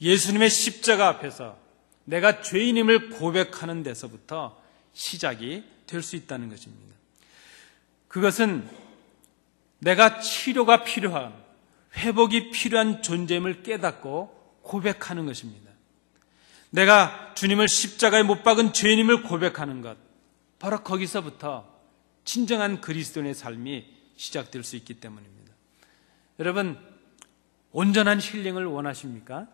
예수님의 십자가 앞에서 내가 죄인임을 고백하는 데서부터 시작이 될 수 있다는 것입니다. 그것은 내가 치료가 필요한, 회복이 필요한 존재임을 깨닫고 고백하는 것입니다. 내가 주님을 십자가에 못 박은 죄인임을 고백하는 것, 바로 거기서부터 진정한 그리스도인의 삶이 시작될 수 있기 때문입니다. 여러분, 온전한 힐링을 원하십니까?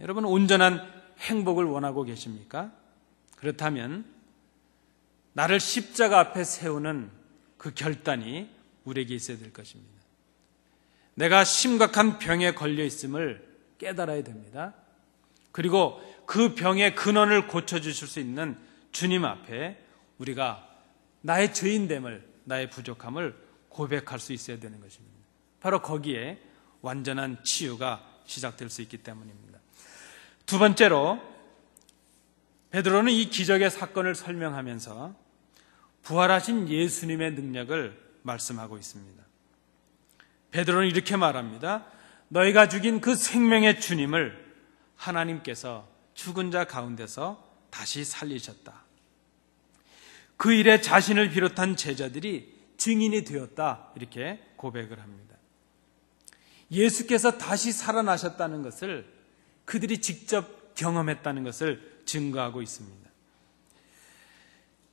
여러분, 온전한 행복을 원하고 계십니까? 그렇다면 나를 십자가 앞에 세우는 그 결단이 우리에게 있어야 될 것입니다. 내가 심각한 병에 걸려 있음을 깨달아야 됩니다. 그리고 그 병의 근원을 고쳐주실 수 있는 주님 앞에 우리가 나의 죄인됨을, 나의 부족함을 고백할 수 있어야 되는 것입니다. 바로 거기에 완전한 치유가 시작될 수 있기 때문입니다. 두 번째로 베드로는 이 기적의 사건을 설명하면서 부활하신 예수님의 능력을 말씀하고 있습니다. 베드로는 이렇게 말합니다. 너희가 죽인 그 생명의 주님을 하나님께서 죽은 자 가운데서 다시 살리셨다. 그 일에 자신을 비롯한 제자들이 증인이 되었다, 이렇게 고백을 합니다. 예수께서 다시 살아나셨다는 것을 그들이 직접 경험했다는 것을 증거하고 있습니다.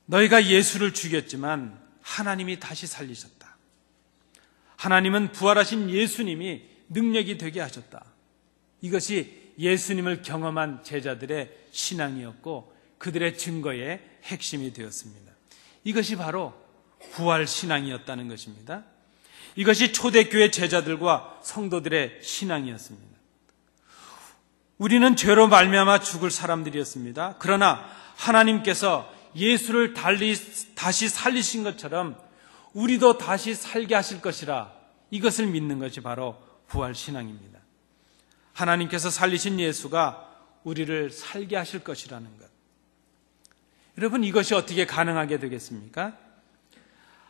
너희가 예수를 죽였지만 하나님이 다시 살리셨다. 하나님은 부활하신 예수님이 능력이 되게 하셨다. 이것이 예수님을 경험한 제자들의 신앙이었고 그들의 증거의 핵심이 되었습니다. 이것이 바로 부활 신앙이었다는 것입니다. 이것이 초대교회 제자들과 성도들의 신앙이었습니다. 우리는 죄로 말미암아 죽을 사람들이었습니다. 그러나 하나님께서 예수를 다시 살리신 것처럼 우리도 다시 살게 하실 것이라, 이것을 믿는 것이 바로 부활 신앙입니다. 하나님께서 살리신 예수가 우리를 살게 하실 것이라는 것. 여러분, 이것이 어떻게 가능하게 되겠습니까?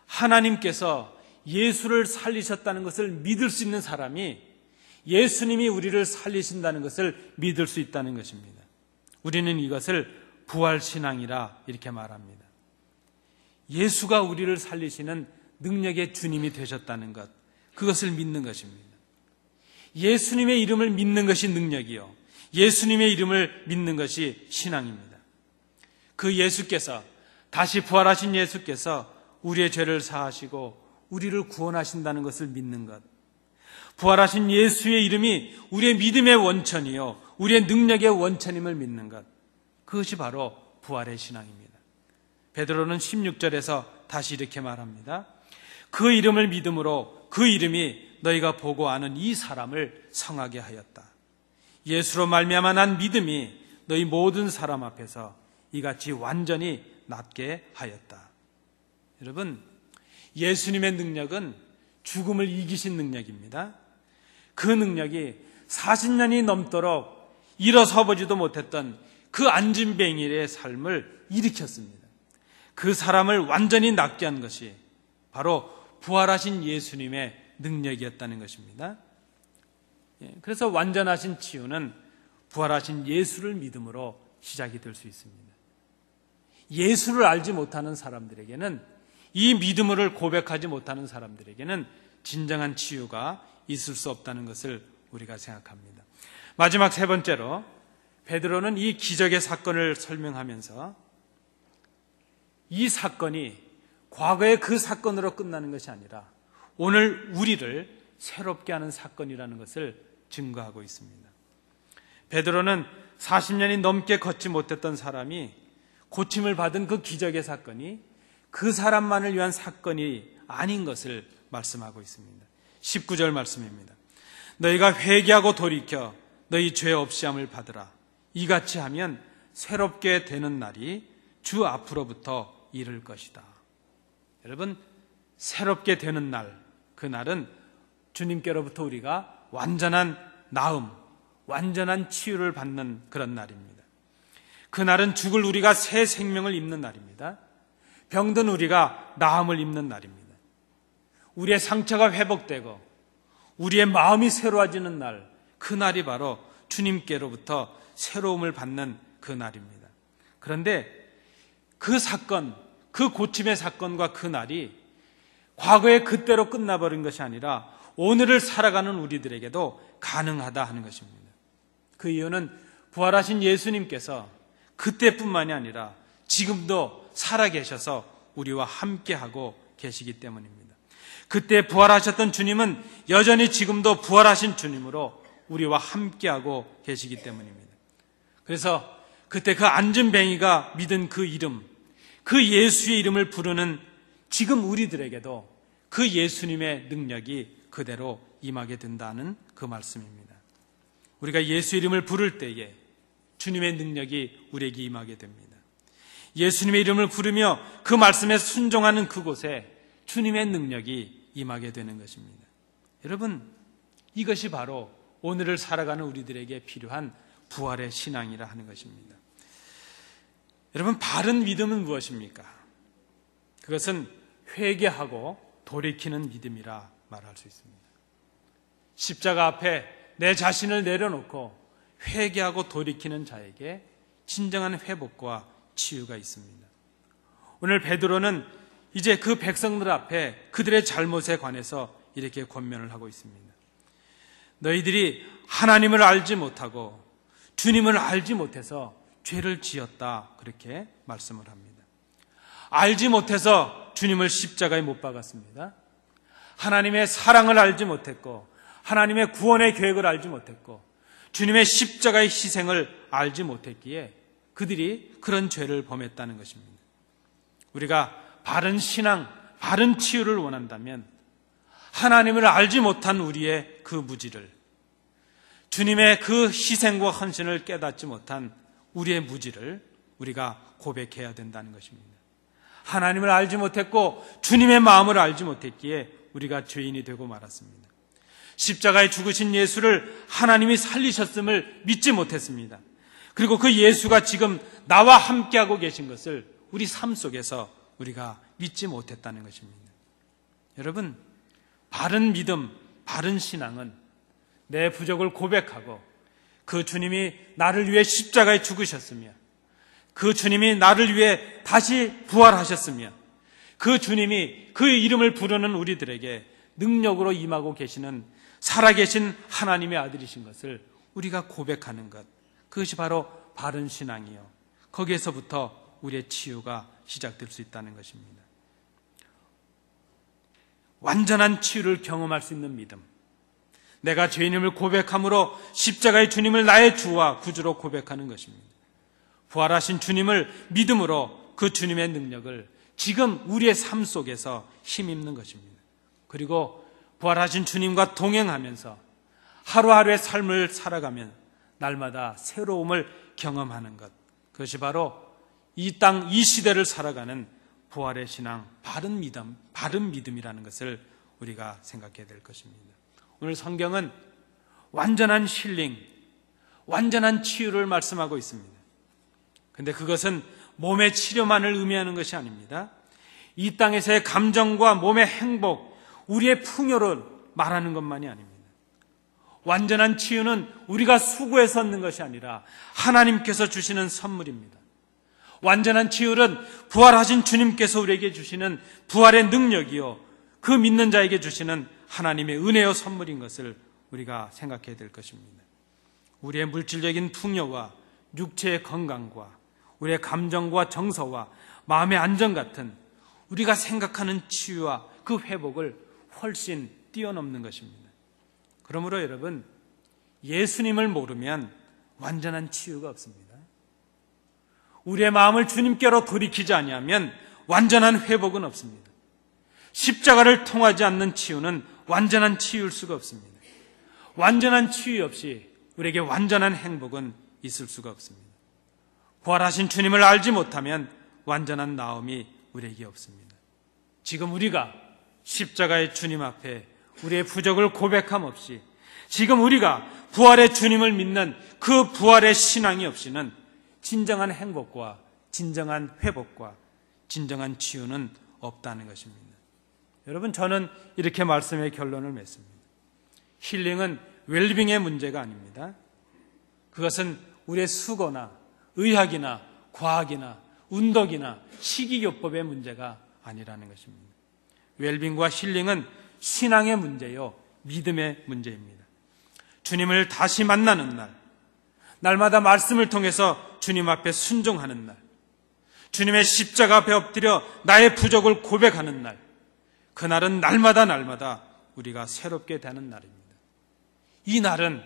하나님께서 예수를 살리셨다는 것을 믿을 수 있는 사람이 예수님이 우리를 살리신다는 것을 믿을 수 있다는 것입니다. 우리는 이것을 부활신앙이라 이렇게 말합니다. 예수가 우리를 살리시는 능력의 주님이 되셨다는 것, 그것을 믿는 것입니다. 예수님의 이름을 믿는 것이 능력이요, 예수님의 이름을 믿는 것이 신앙입니다. 그 예수께서, 다시 부활하신 예수께서 우리의 죄를 사하시고 우리를 구원하신다는 것을 믿는 것, 부활하신 예수의 이름이 우리의 믿음의 원천이요 우리의 능력의 원천임을 믿는 것, 그것이 바로 부활의 신앙입니다. 베드로는 16절에서 다시 이렇게 말합니다. 그 이름을 믿음으로 그 이름이 너희가 보고 아는 이 사람을 성하게 하였다. 예수로 말미암아 난 믿음이 너희 모든 사람 앞에서 이같이 완전히 낫게 하였다. 여러분, 예수님의 능력은 죽음을 이기신 능력입니다. 그 능력이 40년이 넘도록 일어서 보지도 못했던 그 안진뱅이의 삶을 일으켰습니다. 그 사람을 완전히 낫게 한 것이 바로 부활하신 예수님의 능력이었다는 것입니다. 그래서 완전하신 치유는 부활하신 예수를 믿음으로 시작이 될 수 있습니다. 예수를 알지 못하는 사람들에게는, 이 믿음을 고백하지 못하는 사람들에게는 진정한 치유가 있을 수 없다는 것을 우리가 생각합니다. 마지막 세 번째로 베드로는 이 기적의 사건을 설명하면서 이 사건이 과거의 그 사건으로 끝나는 것이 아니라 오늘 우리를 새롭게 하는 사건이라는 것을 증거하고 있습니다. 베드로는 40년이 넘게 걷지 못했던 사람이 고침을 받은 그 기적의 사건이 그 사람만을 위한 사건이 아닌 것을 말씀하고 있습니다. 19절 말씀입니다. 너희가 회개하고 돌이켜 너희 죄 없이함을 받으라. 이같이 하면 새롭게 되는 날이 주 앞으로부터 이를 것이다. 여러분, 새롭게 되는 날, 그 날은 주님께로부터 우리가 완전한 나음, 완전한 치유를 받는 그런 날입니다. 그 날은 죽을 우리가 새 생명을 입는 날입니다. 병든 우리가 나음을 입는 날입니다. 우리의 상처가 회복되고 우리의 마음이 새로워지는 날, 그 날이 바로 주님께로부터 새로움을 받는 그 날입니다. 그런데 그 사건, 그 고침의 사건과 그 날이 과거에 그때로 끝나버린 것이 아니라 오늘을 살아가는 우리들에게도 가능하다 하는 것입니다. 그 이유는 부활하신 예수님께서 그때뿐만이 아니라 지금도 살아계셔서 우리와 함께하고 계시기 때문입니다. 그때 부활하셨던 주님은 여전히 지금도 부활하신 주님으로 우리와 함께하고 계시기 때문입니다. 그래서 그때 그 앉은뱅이가 믿은 그 이름, 그 예수의 이름을 부르는 지금 우리들에게도 그 예수님의 능력이 그대로 임하게 된다는 그 말씀입니다. 우리가 예수 이름을 부를 때에 주님의 능력이 우리에게 임하게 됩니다. 예수님의 이름을 부르며 그 말씀에 순종하는 그곳에 주님의 능력이 임하게 되는 것입니다. 여러분, 이것이 바로 오늘을 살아가는 우리들에게 필요한 부활의 신앙이라 하는 것입니다. 여러분, 바른 믿음은 무엇입니까? 그것은 회개하고 돌이키는 믿음이라 말할 수 있습니다. 십자가 앞에 내 자신을 내려놓고 회개하고 돌이키는 자에게 진정한 회복과 치유가 있습니다. 오늘 베드로는 이제 그 백성들 앞에 그들의 잘못에 관해서 이렇게 권면을 하고 있습니다. 너희들이 하나님을 알지 못하고 주님을 알지 못해서 죄를 지었다, 그렇게 말씀을 합니다. 알지 못해서 주님을 십자가에 못 박았습니다. 하나님의 사랑을 알지 못했고 하나님의 구원의 계획을 알지 못했고 주님의 십자가의 희생을 알지 못했기에 그들이 그런 죄를 범했다는 것입니다. 우리가 바른 신앙, 바른 치유를 원한다면 하나님을 알지 못한 우리의 그 무지를, 주님의 그 희생과 헌신을 깨닫지 못한 우리의 무지를 우리가 고백해야 된다는 것입니다. 하나님을 알지 못했고 주님의 마음을 알지 못했기에 우리가 죄인이 되고 말았습니다. 십자가에 죽으신 예수를 하나님이 살리셨음을 믿지 못했습니다. 그리고 그 예수가 지금 나와 함께하고 계신 것을 우리 삶 속에서 우리가 믿지 못했다는 것입니다. 여러분, 바른 믿음, 바른 신앙은 내 부족을 고백하고 그 주님이 나를 위해 십자가에 죽으셨으며 그 주님이 나를 위해 다시 부활하셨으며 그 주님이 그 이름을 부르는 우리들에게 능력으로 임하고 계시는 살아계신 하나님의 아들이신 것을 우리가 고백하는 것, 그것이 바로 바른 신앙이요, 거기에서부터 우리의 치유가 시작될 수 있다는 것입니다. 완전한 치유를 경험할 수 있는 믿음, 내가 죄인임을 고백함으로 십자가의 주님을 나의 주와 구주로 고백하는 것입니다. 부활하신 주님을 믿음으로 그 주님의 능력을 지금 우리의 삶 속에서 힘입는 것입니다. 그리고 부활하신 주님과 동행하면서 하루하루의 삶을 살아가면 날마다 새로움을 경험하는 것, 그것이 바로 이 땅, 이 시대를 살아가는 부활의 신앙, 바른 믿음이라는 것을 우리가 생각해야 될 것입니다. 오늘 성경은 완전한 힐링, 완전한 치유를 말씀하고 있습니다. 그런데 그것은 몸의 치료만을 의미하는 것이 아닙니다. 이 땅에서의 감정과 몸의 행복, 우리의 풍요를 말하는 것만이 아닙니다. 완전한 치유는 우리가 수고해서 얻는 것이 아니라 하나님께서 주시는 선물입니다. 완전한 치유는 부활하신 주님께서 우리에게 주시는 부활의 능력이요, 그 믿는 자에게 주시는 하나님의 은혜요 선물인 것을 우리가 생각해야 될 것입니다. 우리의 물질적인 풍요와 육체의 건강과 우리의 감정과 정서와 마음의 안정 같은 우리가 생각하는 치유와 그 회복을 훨씬 뛰어넘는 것입니다. 그러므로 여러분, 예수님을 모르면 완전한 치유가 없습니다. 우리의 마음을 주님께로 돌이키지 아니하면 완전한 회복은 없습니다. 십자가를 통하지 않는 치유는 완전한 치유일 수가 없습니다. 완전한 치유 없이 우리에게 완전한 행복은 있을 수가 없습니다. 부활하신 주님을 알지 못하면 완전한 나음이 우리에게 없습니다. 지금 우리가 십자가의 주님 앞에 우리의 부족을 고백함 없이, 지금 우리가 부활의 주님을 믿는 그 부활의 신앙이 없이는 진정한 행복과 진정한 회복과 진정한 치유는 없다는 것입니다. 여러분, 저는 이렇게 말씀의 결론을 맺습니다. 힐링은 웰빙의 문제가 아닙니다. 그것은 우리의 수고나 의학이나 과학이나 운동이나 식이요법의 문제가 아니라는 것입니다. 웰빙과 힐링은 신앙의 문제요, 믿음의 문제입니다. 주님을 다시 만나는 날, 날마다 말씀을 통해서 주님 앞에 순종하는 날, 주님의 십자가 앞에 엎드려 나의 부족을 고백하는 날, 그날은 날마다 우리가 새롭게 되는 날입니다. 이 날은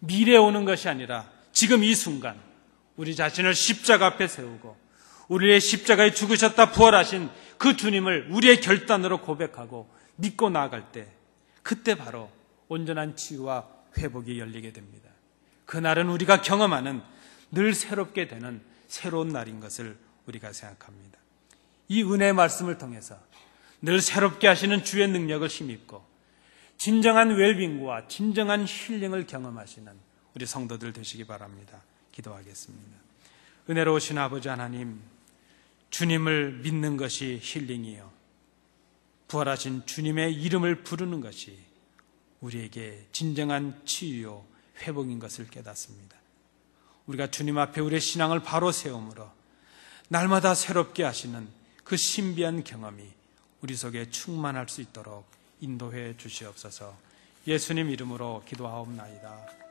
미래에 오는 것이 아니라 지금 이 순간 우리 자신을 십자가 앞에 세우고 우리의 십자가에 죽으셨다 부활하신 그 주님을 우리의 결단으로 고백하고 믿고 나아갈 때, 그때 바로 온전한 치유와 회복이 열리게 됩니다. 그날은 우리가 경험하는 늘 새롭게 되는 새로운 날인 것을 우리가 생각합니다. 이 은혜의 말씀을 통해서 늘 새롭게 하시는 주의 능력을 힘입고 진정한 웰빙과 진정한 힐링을 경험하시는 우리 성도들 되시기 바랍니다. 기도하겠습니다. 은혜로우신 아버지 하나님, 주님을 믿는 것이 힐링이요, 부활하신 주님의 이름을 부르는 것이 우리에게 진정한 치유요 회복인 것을 깨닫습니다. 우리가 주님 앞에 우리의 신앙을 바로 세움으로 날마다 새롭게 하시는 그 신비한 경험이 우리 속에 충만할 수 있도록 인도해 주시옵소서. 예수님 이름으로 기도하옵나이다.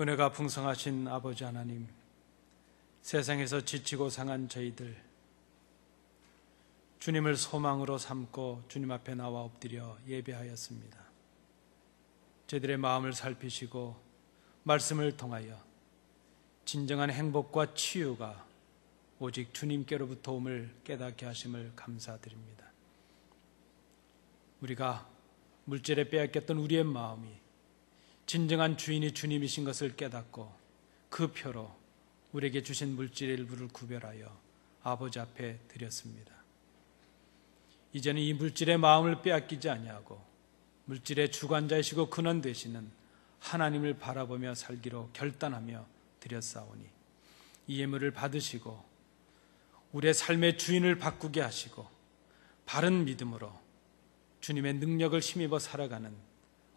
은혜가 풍성하신 아버지 하나님, 세상에서 지치고 상한 저희들, 주님을 소망으로 삼고 주님 앞에 나와 엎드려 예배하였습니다. 저희들의 마음을 살피시고 말씀을 통하여 진정한 행복과 치유가 오직 주님께로부터 옴을 깨닫게 하심을 감사드립니다. 우리가 물질에 빼앗겼던 우리의 마음이 진정한 주인이 주님이신 것을 깨닫고 그 표로 우리에게 주신 물질의 일부를 구별하여 아버지 앞에 드렸습니다. 이제는 이 물질의 마음을 빼앗기지 아니하고 물질의 주관자이시고 근원 되시는 하나님을 바라보며 살기로 결단하며 드렸사오니 이 예물을 받으시고 우리의 삶의 주인을 바꾸게 하시고 바른 믿음으로 주님의 능력을 힘입어 살아가는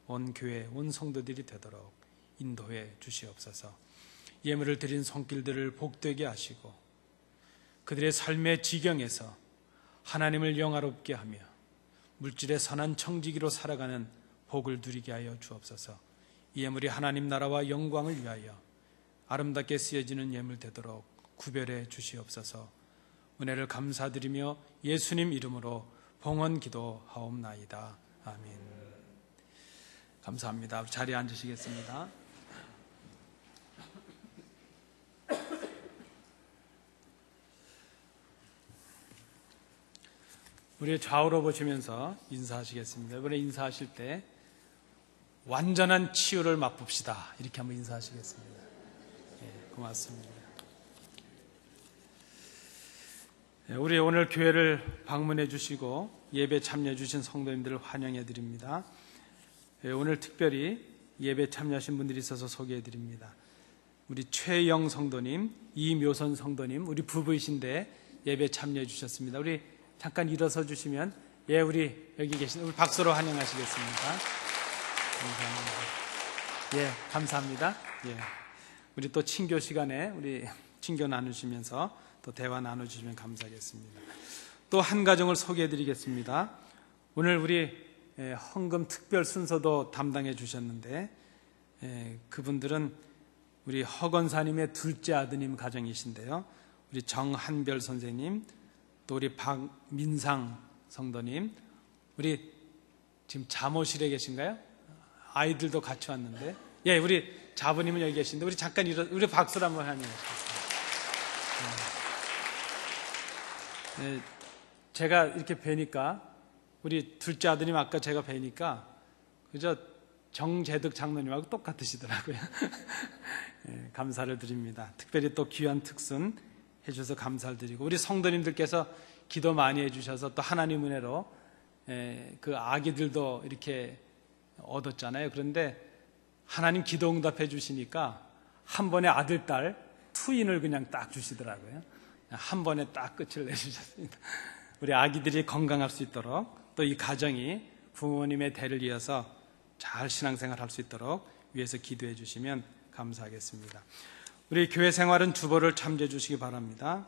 온 교회, 온 성도들이 되도록 인도해 주시옵소서. 예물을 드린 손길들을 복되게 하시고 그들의 삶의 지경에서 하나님을 영화롭게 하며 물질의 선한 청지기로 살아가는 복을 누리게 하여 주옵소서. 이 예물이 하나님 나라와 영광을 위하여 아름답게 쓰여지는 예물 되도록 구별해 주시옵소서. 은혜를 감사드리며 예수님 이름으로 봉헌 기도하옵나이다. 아멘. 감사합니다. 자리에 앉으시겠습니다. 우리 좌우로 보시면서 인사하시겠습니다. 이번에 인사하실 때 완전한 치유를 맛봅시다. 이렇게 한번 인사하시겠습니다. 고맙습니다. 우리 오늘 교회를 방문해 주시고 예배 참여해 주신 성도님들을 환영해 드립니다. 오늘 특별히 예배 참여하신 분들이 있어서 소개해 드립니다. 우리 최영 성도님, 이묘선 성도님, 우리 부부이신데 예배 참여해 주셨습니다. 우리 잠깐 일어서 주시면, 우리 여기 계신 우리 박수로 환영하시겠습니다. 감사합니다. 감사합니다. 우리 또 친교 시간에 우리 친교 나누시면서 또 대화 나눠주시면 감사하겠습니다. 또 한 가정을 소개해 드리겠습니다. 오늘 우리 헌금 특별 순서도 담당해 주셨는데 그분들은 우리 허건사님의 둘째 아드님 가정이신데요. 우리 정한별 선생님, 또 우리 박민상 성도님, 우리 지금 잠옷실에 계신가요? 아이들도 같이 왔는데, 우리 자부님은 여기 계신데 우리 잠깐 우리 박수로 한번 환영하시겠습니다. 제가 이렇게 뵈니까 우리 둘째 아드님 아까 제가 뵈니까 그저 정재득 장로님하고 똑같으시더라고요. 감사를 드립니다. 특별히 또 귀한 특순 해주셔서 감사를 드리고, 우리 성도님들께서 기도 많이 해주셔서 또 하나님 은혜로 그 아기들도 이렇게 얻었잖아요. 그런데 하나님 기도 응답해 주시니까 한 번에 아들, 딸, 투인을 그냥 딱 주시더라고요. 한 번에 딱 끝을 내주셨습니다. 우리 아기들이 건강할 수 있도록, 또 이 가정이 부모님의 대를 이어서 잘 신앙생활 할 수 있도록 위해서 기도해 주시면 감사하겠습니다. 우리 교회 생활은 주보를 참조해 주시기 바랍니다.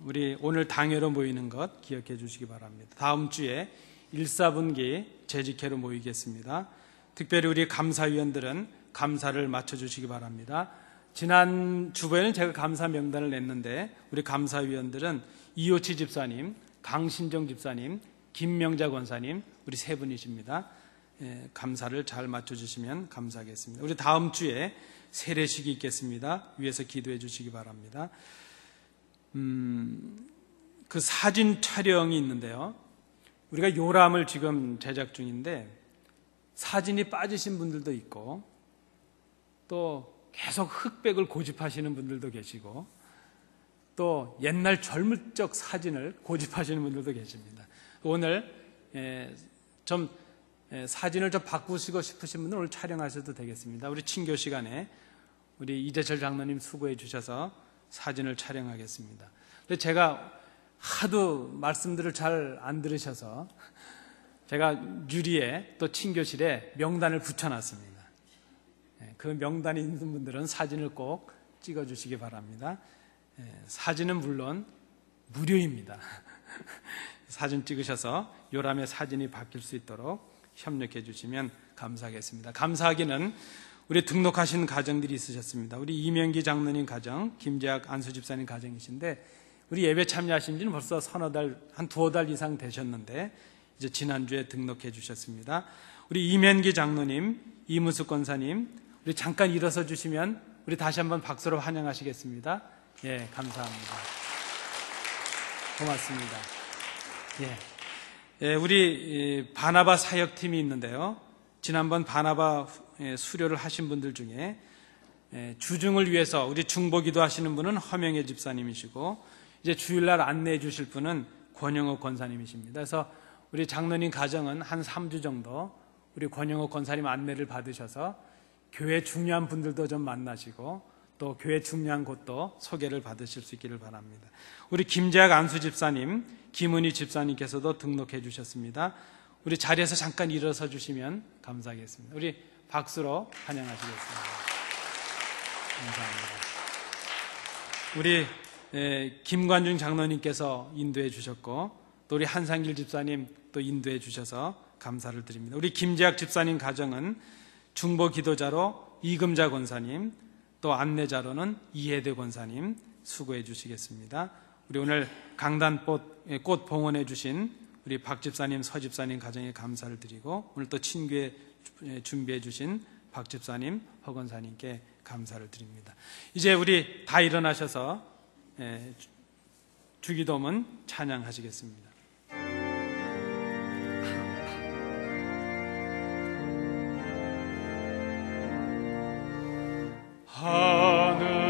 우리 오늘 당회로 모이는 것 기억해 주시기 바랍니다. 다음 주에 1사분기 재직회로 모이겠습니다. 특별히 우리 감사위원들은 감사를 맞춰주시기 바랍니다. 지난 주보에는 제가 감사 명단을 냈는데 우리 감사위원들은 이호치 집사님, 강신정 집사님, 김명자 권사님, 우리 세 분이십니다. 감사를 잘 맞춰주시면 감사하겠습니다. 우리 다음 주에 세례식이 있겠습니다. 위에서 기도해 주시기 바랍니다. 그 사진 촬영이 있는데요. 우리가 요람을 지금 제작 중인데 사진이 빠지신 분들도 있고 또 계속 흑백을 고집하시는 분들도 계시고 또 옛날 젊을 적 사진을 고집하시는 분들도 계십니다. 오늘 좀 사진을 좀 바꾸시고 싶으신 분들은 오늘 촬영하셔도 되겠습니다. 우리 친교 시간에 우리 이재철 장로님 수고해 주셔서 사진을 촬영하겠습니다. 근데 제가 하도 말씀들을 잘 안 들으셔서 제가 유리에 또 친교실에 명단을 붙여놨습니다. 그 명단이 있는 분들은 사진을 꼭 찍어주시기 바랍니다. 사진은 물론 무료입니다. 사진 찍으셔서 요람의 사진이 바뀔 수 있도록 협력해 주시면 감사하겠습니다. 감사하기는 우리 등록하신 가정들이 있으셨습니다. 우리 이명기 장로님 가정, 김재학 안수 집사님 가정이신데 우리 예배 참여하신 지는 벌써 서너 달, 한 두어 달 이상 되셨는데 이제 지난주에 등록해 주셨습니다. 우리 이면기 장로님, 이무숙 권사님, 우리 잠깐 일어서 주시면 우리 다시 한번 박수로 환영하시겠습니다. 예, 감사합니다. 고맙습니다. 예, 우리 바나바 사역팀이 있는데요. 지난번 바나바 수료를 하신 분들 중에 주중을 위해서 우리 중보기도 하시는 분은 허명혜 집사님이시고 이제 주일날 안내해 주실 분은 권영옥 권사님이십니다. 그래서 우리 장로님 가정은 한 3주 정도 우리 권영옥 권사님 안내를 받으셔서 교회 중요한 분들도 좀 만나시고 또 교회 중요한 곳도 소개를 받으실 수 있기를 바랍니다. 우리 김재학 안수 집사님, 김은희 집사님께서도 등록해 주셨습니다. 우리 자리에서 잠깐 일어서 주시면 감사하겠습니다. 우리 박수로 환영하시겠습니다. 감사합니다. 우리 김관중 장로님께서 인도해 주셨고 또 우리 한상길 집사님 또 인도해 주셔서 감사를 드립니다. 우리 김재학 집사님 가정은 중보 기도자로 이금자 권사님, 또 안내자로는 이혜대 권사님 수고해 주시겠습니다. 우리 오늘 강단꽃 봉헌해 주신 우리 박 집사님, 서 집사님 가정에 감사를 드리고 오늘 또 친교에 준비해 주신 박 집사님, 허 권사님께 감사를 드립니다. 이제 우리 다 일어나셔서 주기도문 찬양하시겠습니다. 하늘에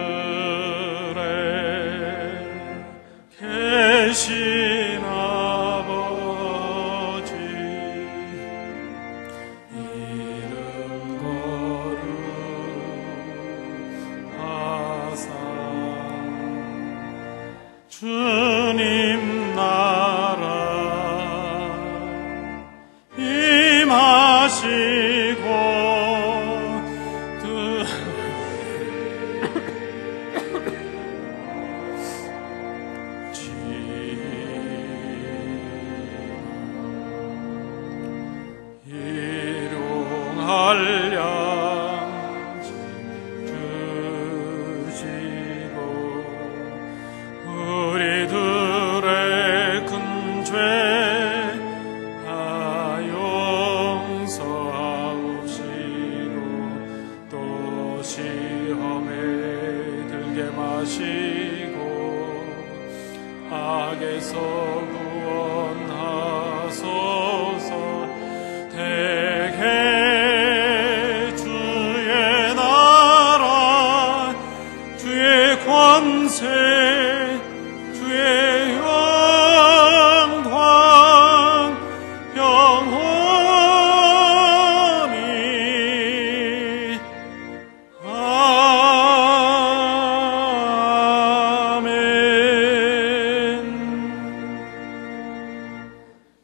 계신 아버지 이름 거룩하사 주님 나라 임하시고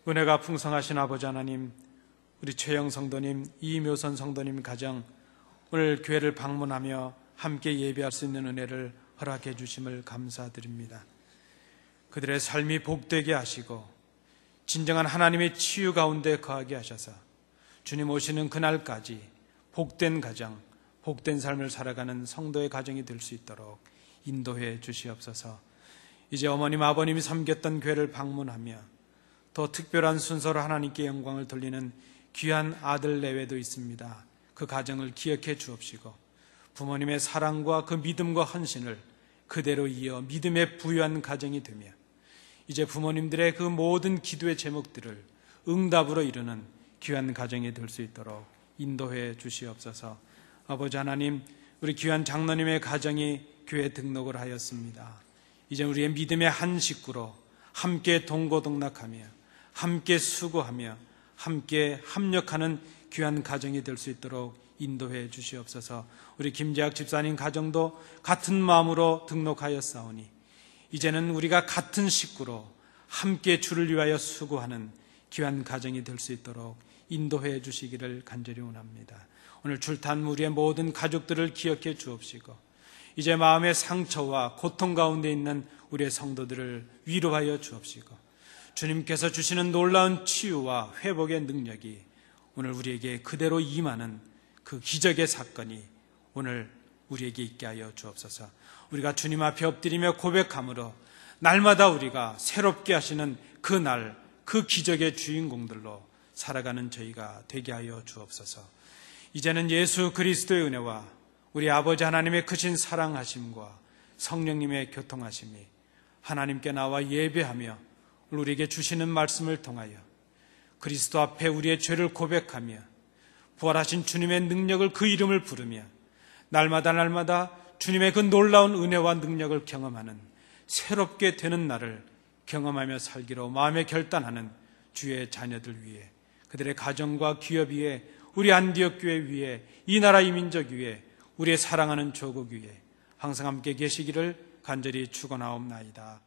은혜가 풍성하신 아버지 하나님, 우리 최영 성도님, 이묘선 성도님 가정 오늘 교회를 방문하며 함께 예배할 수 있는 은혜를 허락해 주심을 감사드립니다. 그들의 삶이 복되게 하시고 진정한 하나님의 치유 가운데 거하게 하셔서 주님 오시는 그날까지 복된 가정, 복된 삶을 살아가는 성도의 가정이 될 수 있도록 인도해 주시옵소서. 이제 어머님, 아버님이 섬겼던 교회를 방문하며 더 특별한 순서로 하나님께 영광을 돌리는 귀한 아들 내외도 있습니다. 그 가정을 기억해 주옵시고 부모님의 사랑과 그 믿음과 헌신을 그대로 이어 믿음에 부유한 가정이 되며 이제 부모님들의 그 모든 기도의 제목들을 응답으로 이루는 귀한 가정이 될 수 있도록 인도해 주시옵소서. 아버지 하나님, 우리 귀한 장로님의 가정이 교회 등록을 하였습니다. 이제 우리의 믿음의 한 식구로 함께 동고동락하며 함께 수고하며 함께 합력하는 귀한 가정이 될 수 있도록 인도해 주시옵소서. 우리 김재학 집사님 가정도 같은 마음으로 등록하였사오니 이제는 우리가 같은 식구로 함께 주를 위하여 수고하는 귀한 가정이 될 수 있도록 인도해 주시기를 간절히 원합니다. 오늘 출탄 우리의 모든 가족들을 기억해 주옵시고 이제 마음의 상처와 고통 가운데 있는 우리의 성도들을 위로하여 주옵시고 주님께서 주시는 놀라운 치유와 회복의 능력이 오늘 우리에게 그대로 임하는 그 기적의 사건이 오늘 우리에게 있게 하여 주옵소서. 우리가 주님 앞에 엎드리며 고백함으로 날마다 우리가 새롭게 하시는 그 날, 그 기적의 주인공들로 살아가는 저희가 되게 하여 주옵소서. 이제는 예수 그리스도의 은혜와 우리 아버지 하나님의 크신 사랑하심과 성령님의 교통하심이 하나님께 나와 예배하며 우리에게 주시는 말씀을 통하여 그리스도 앞에 우리의 죄를 고백하며 부활하신 주님의 능력을, 그 이름을 부르며 날마다 주님의 그 놀라운 은혜와 능력을 경험하는 새롭게 되는 날을 경험하며 살기로 마음에 결단하는 주의 자녀들 위해, 그들의 가정과 기업 위에, 우리 안디옥 교회 위에, 이 나라 이 민족 위에, 우리의 사랑하는 조국 위에 항상 함께 계시기를 간절히 축원하옵나이다.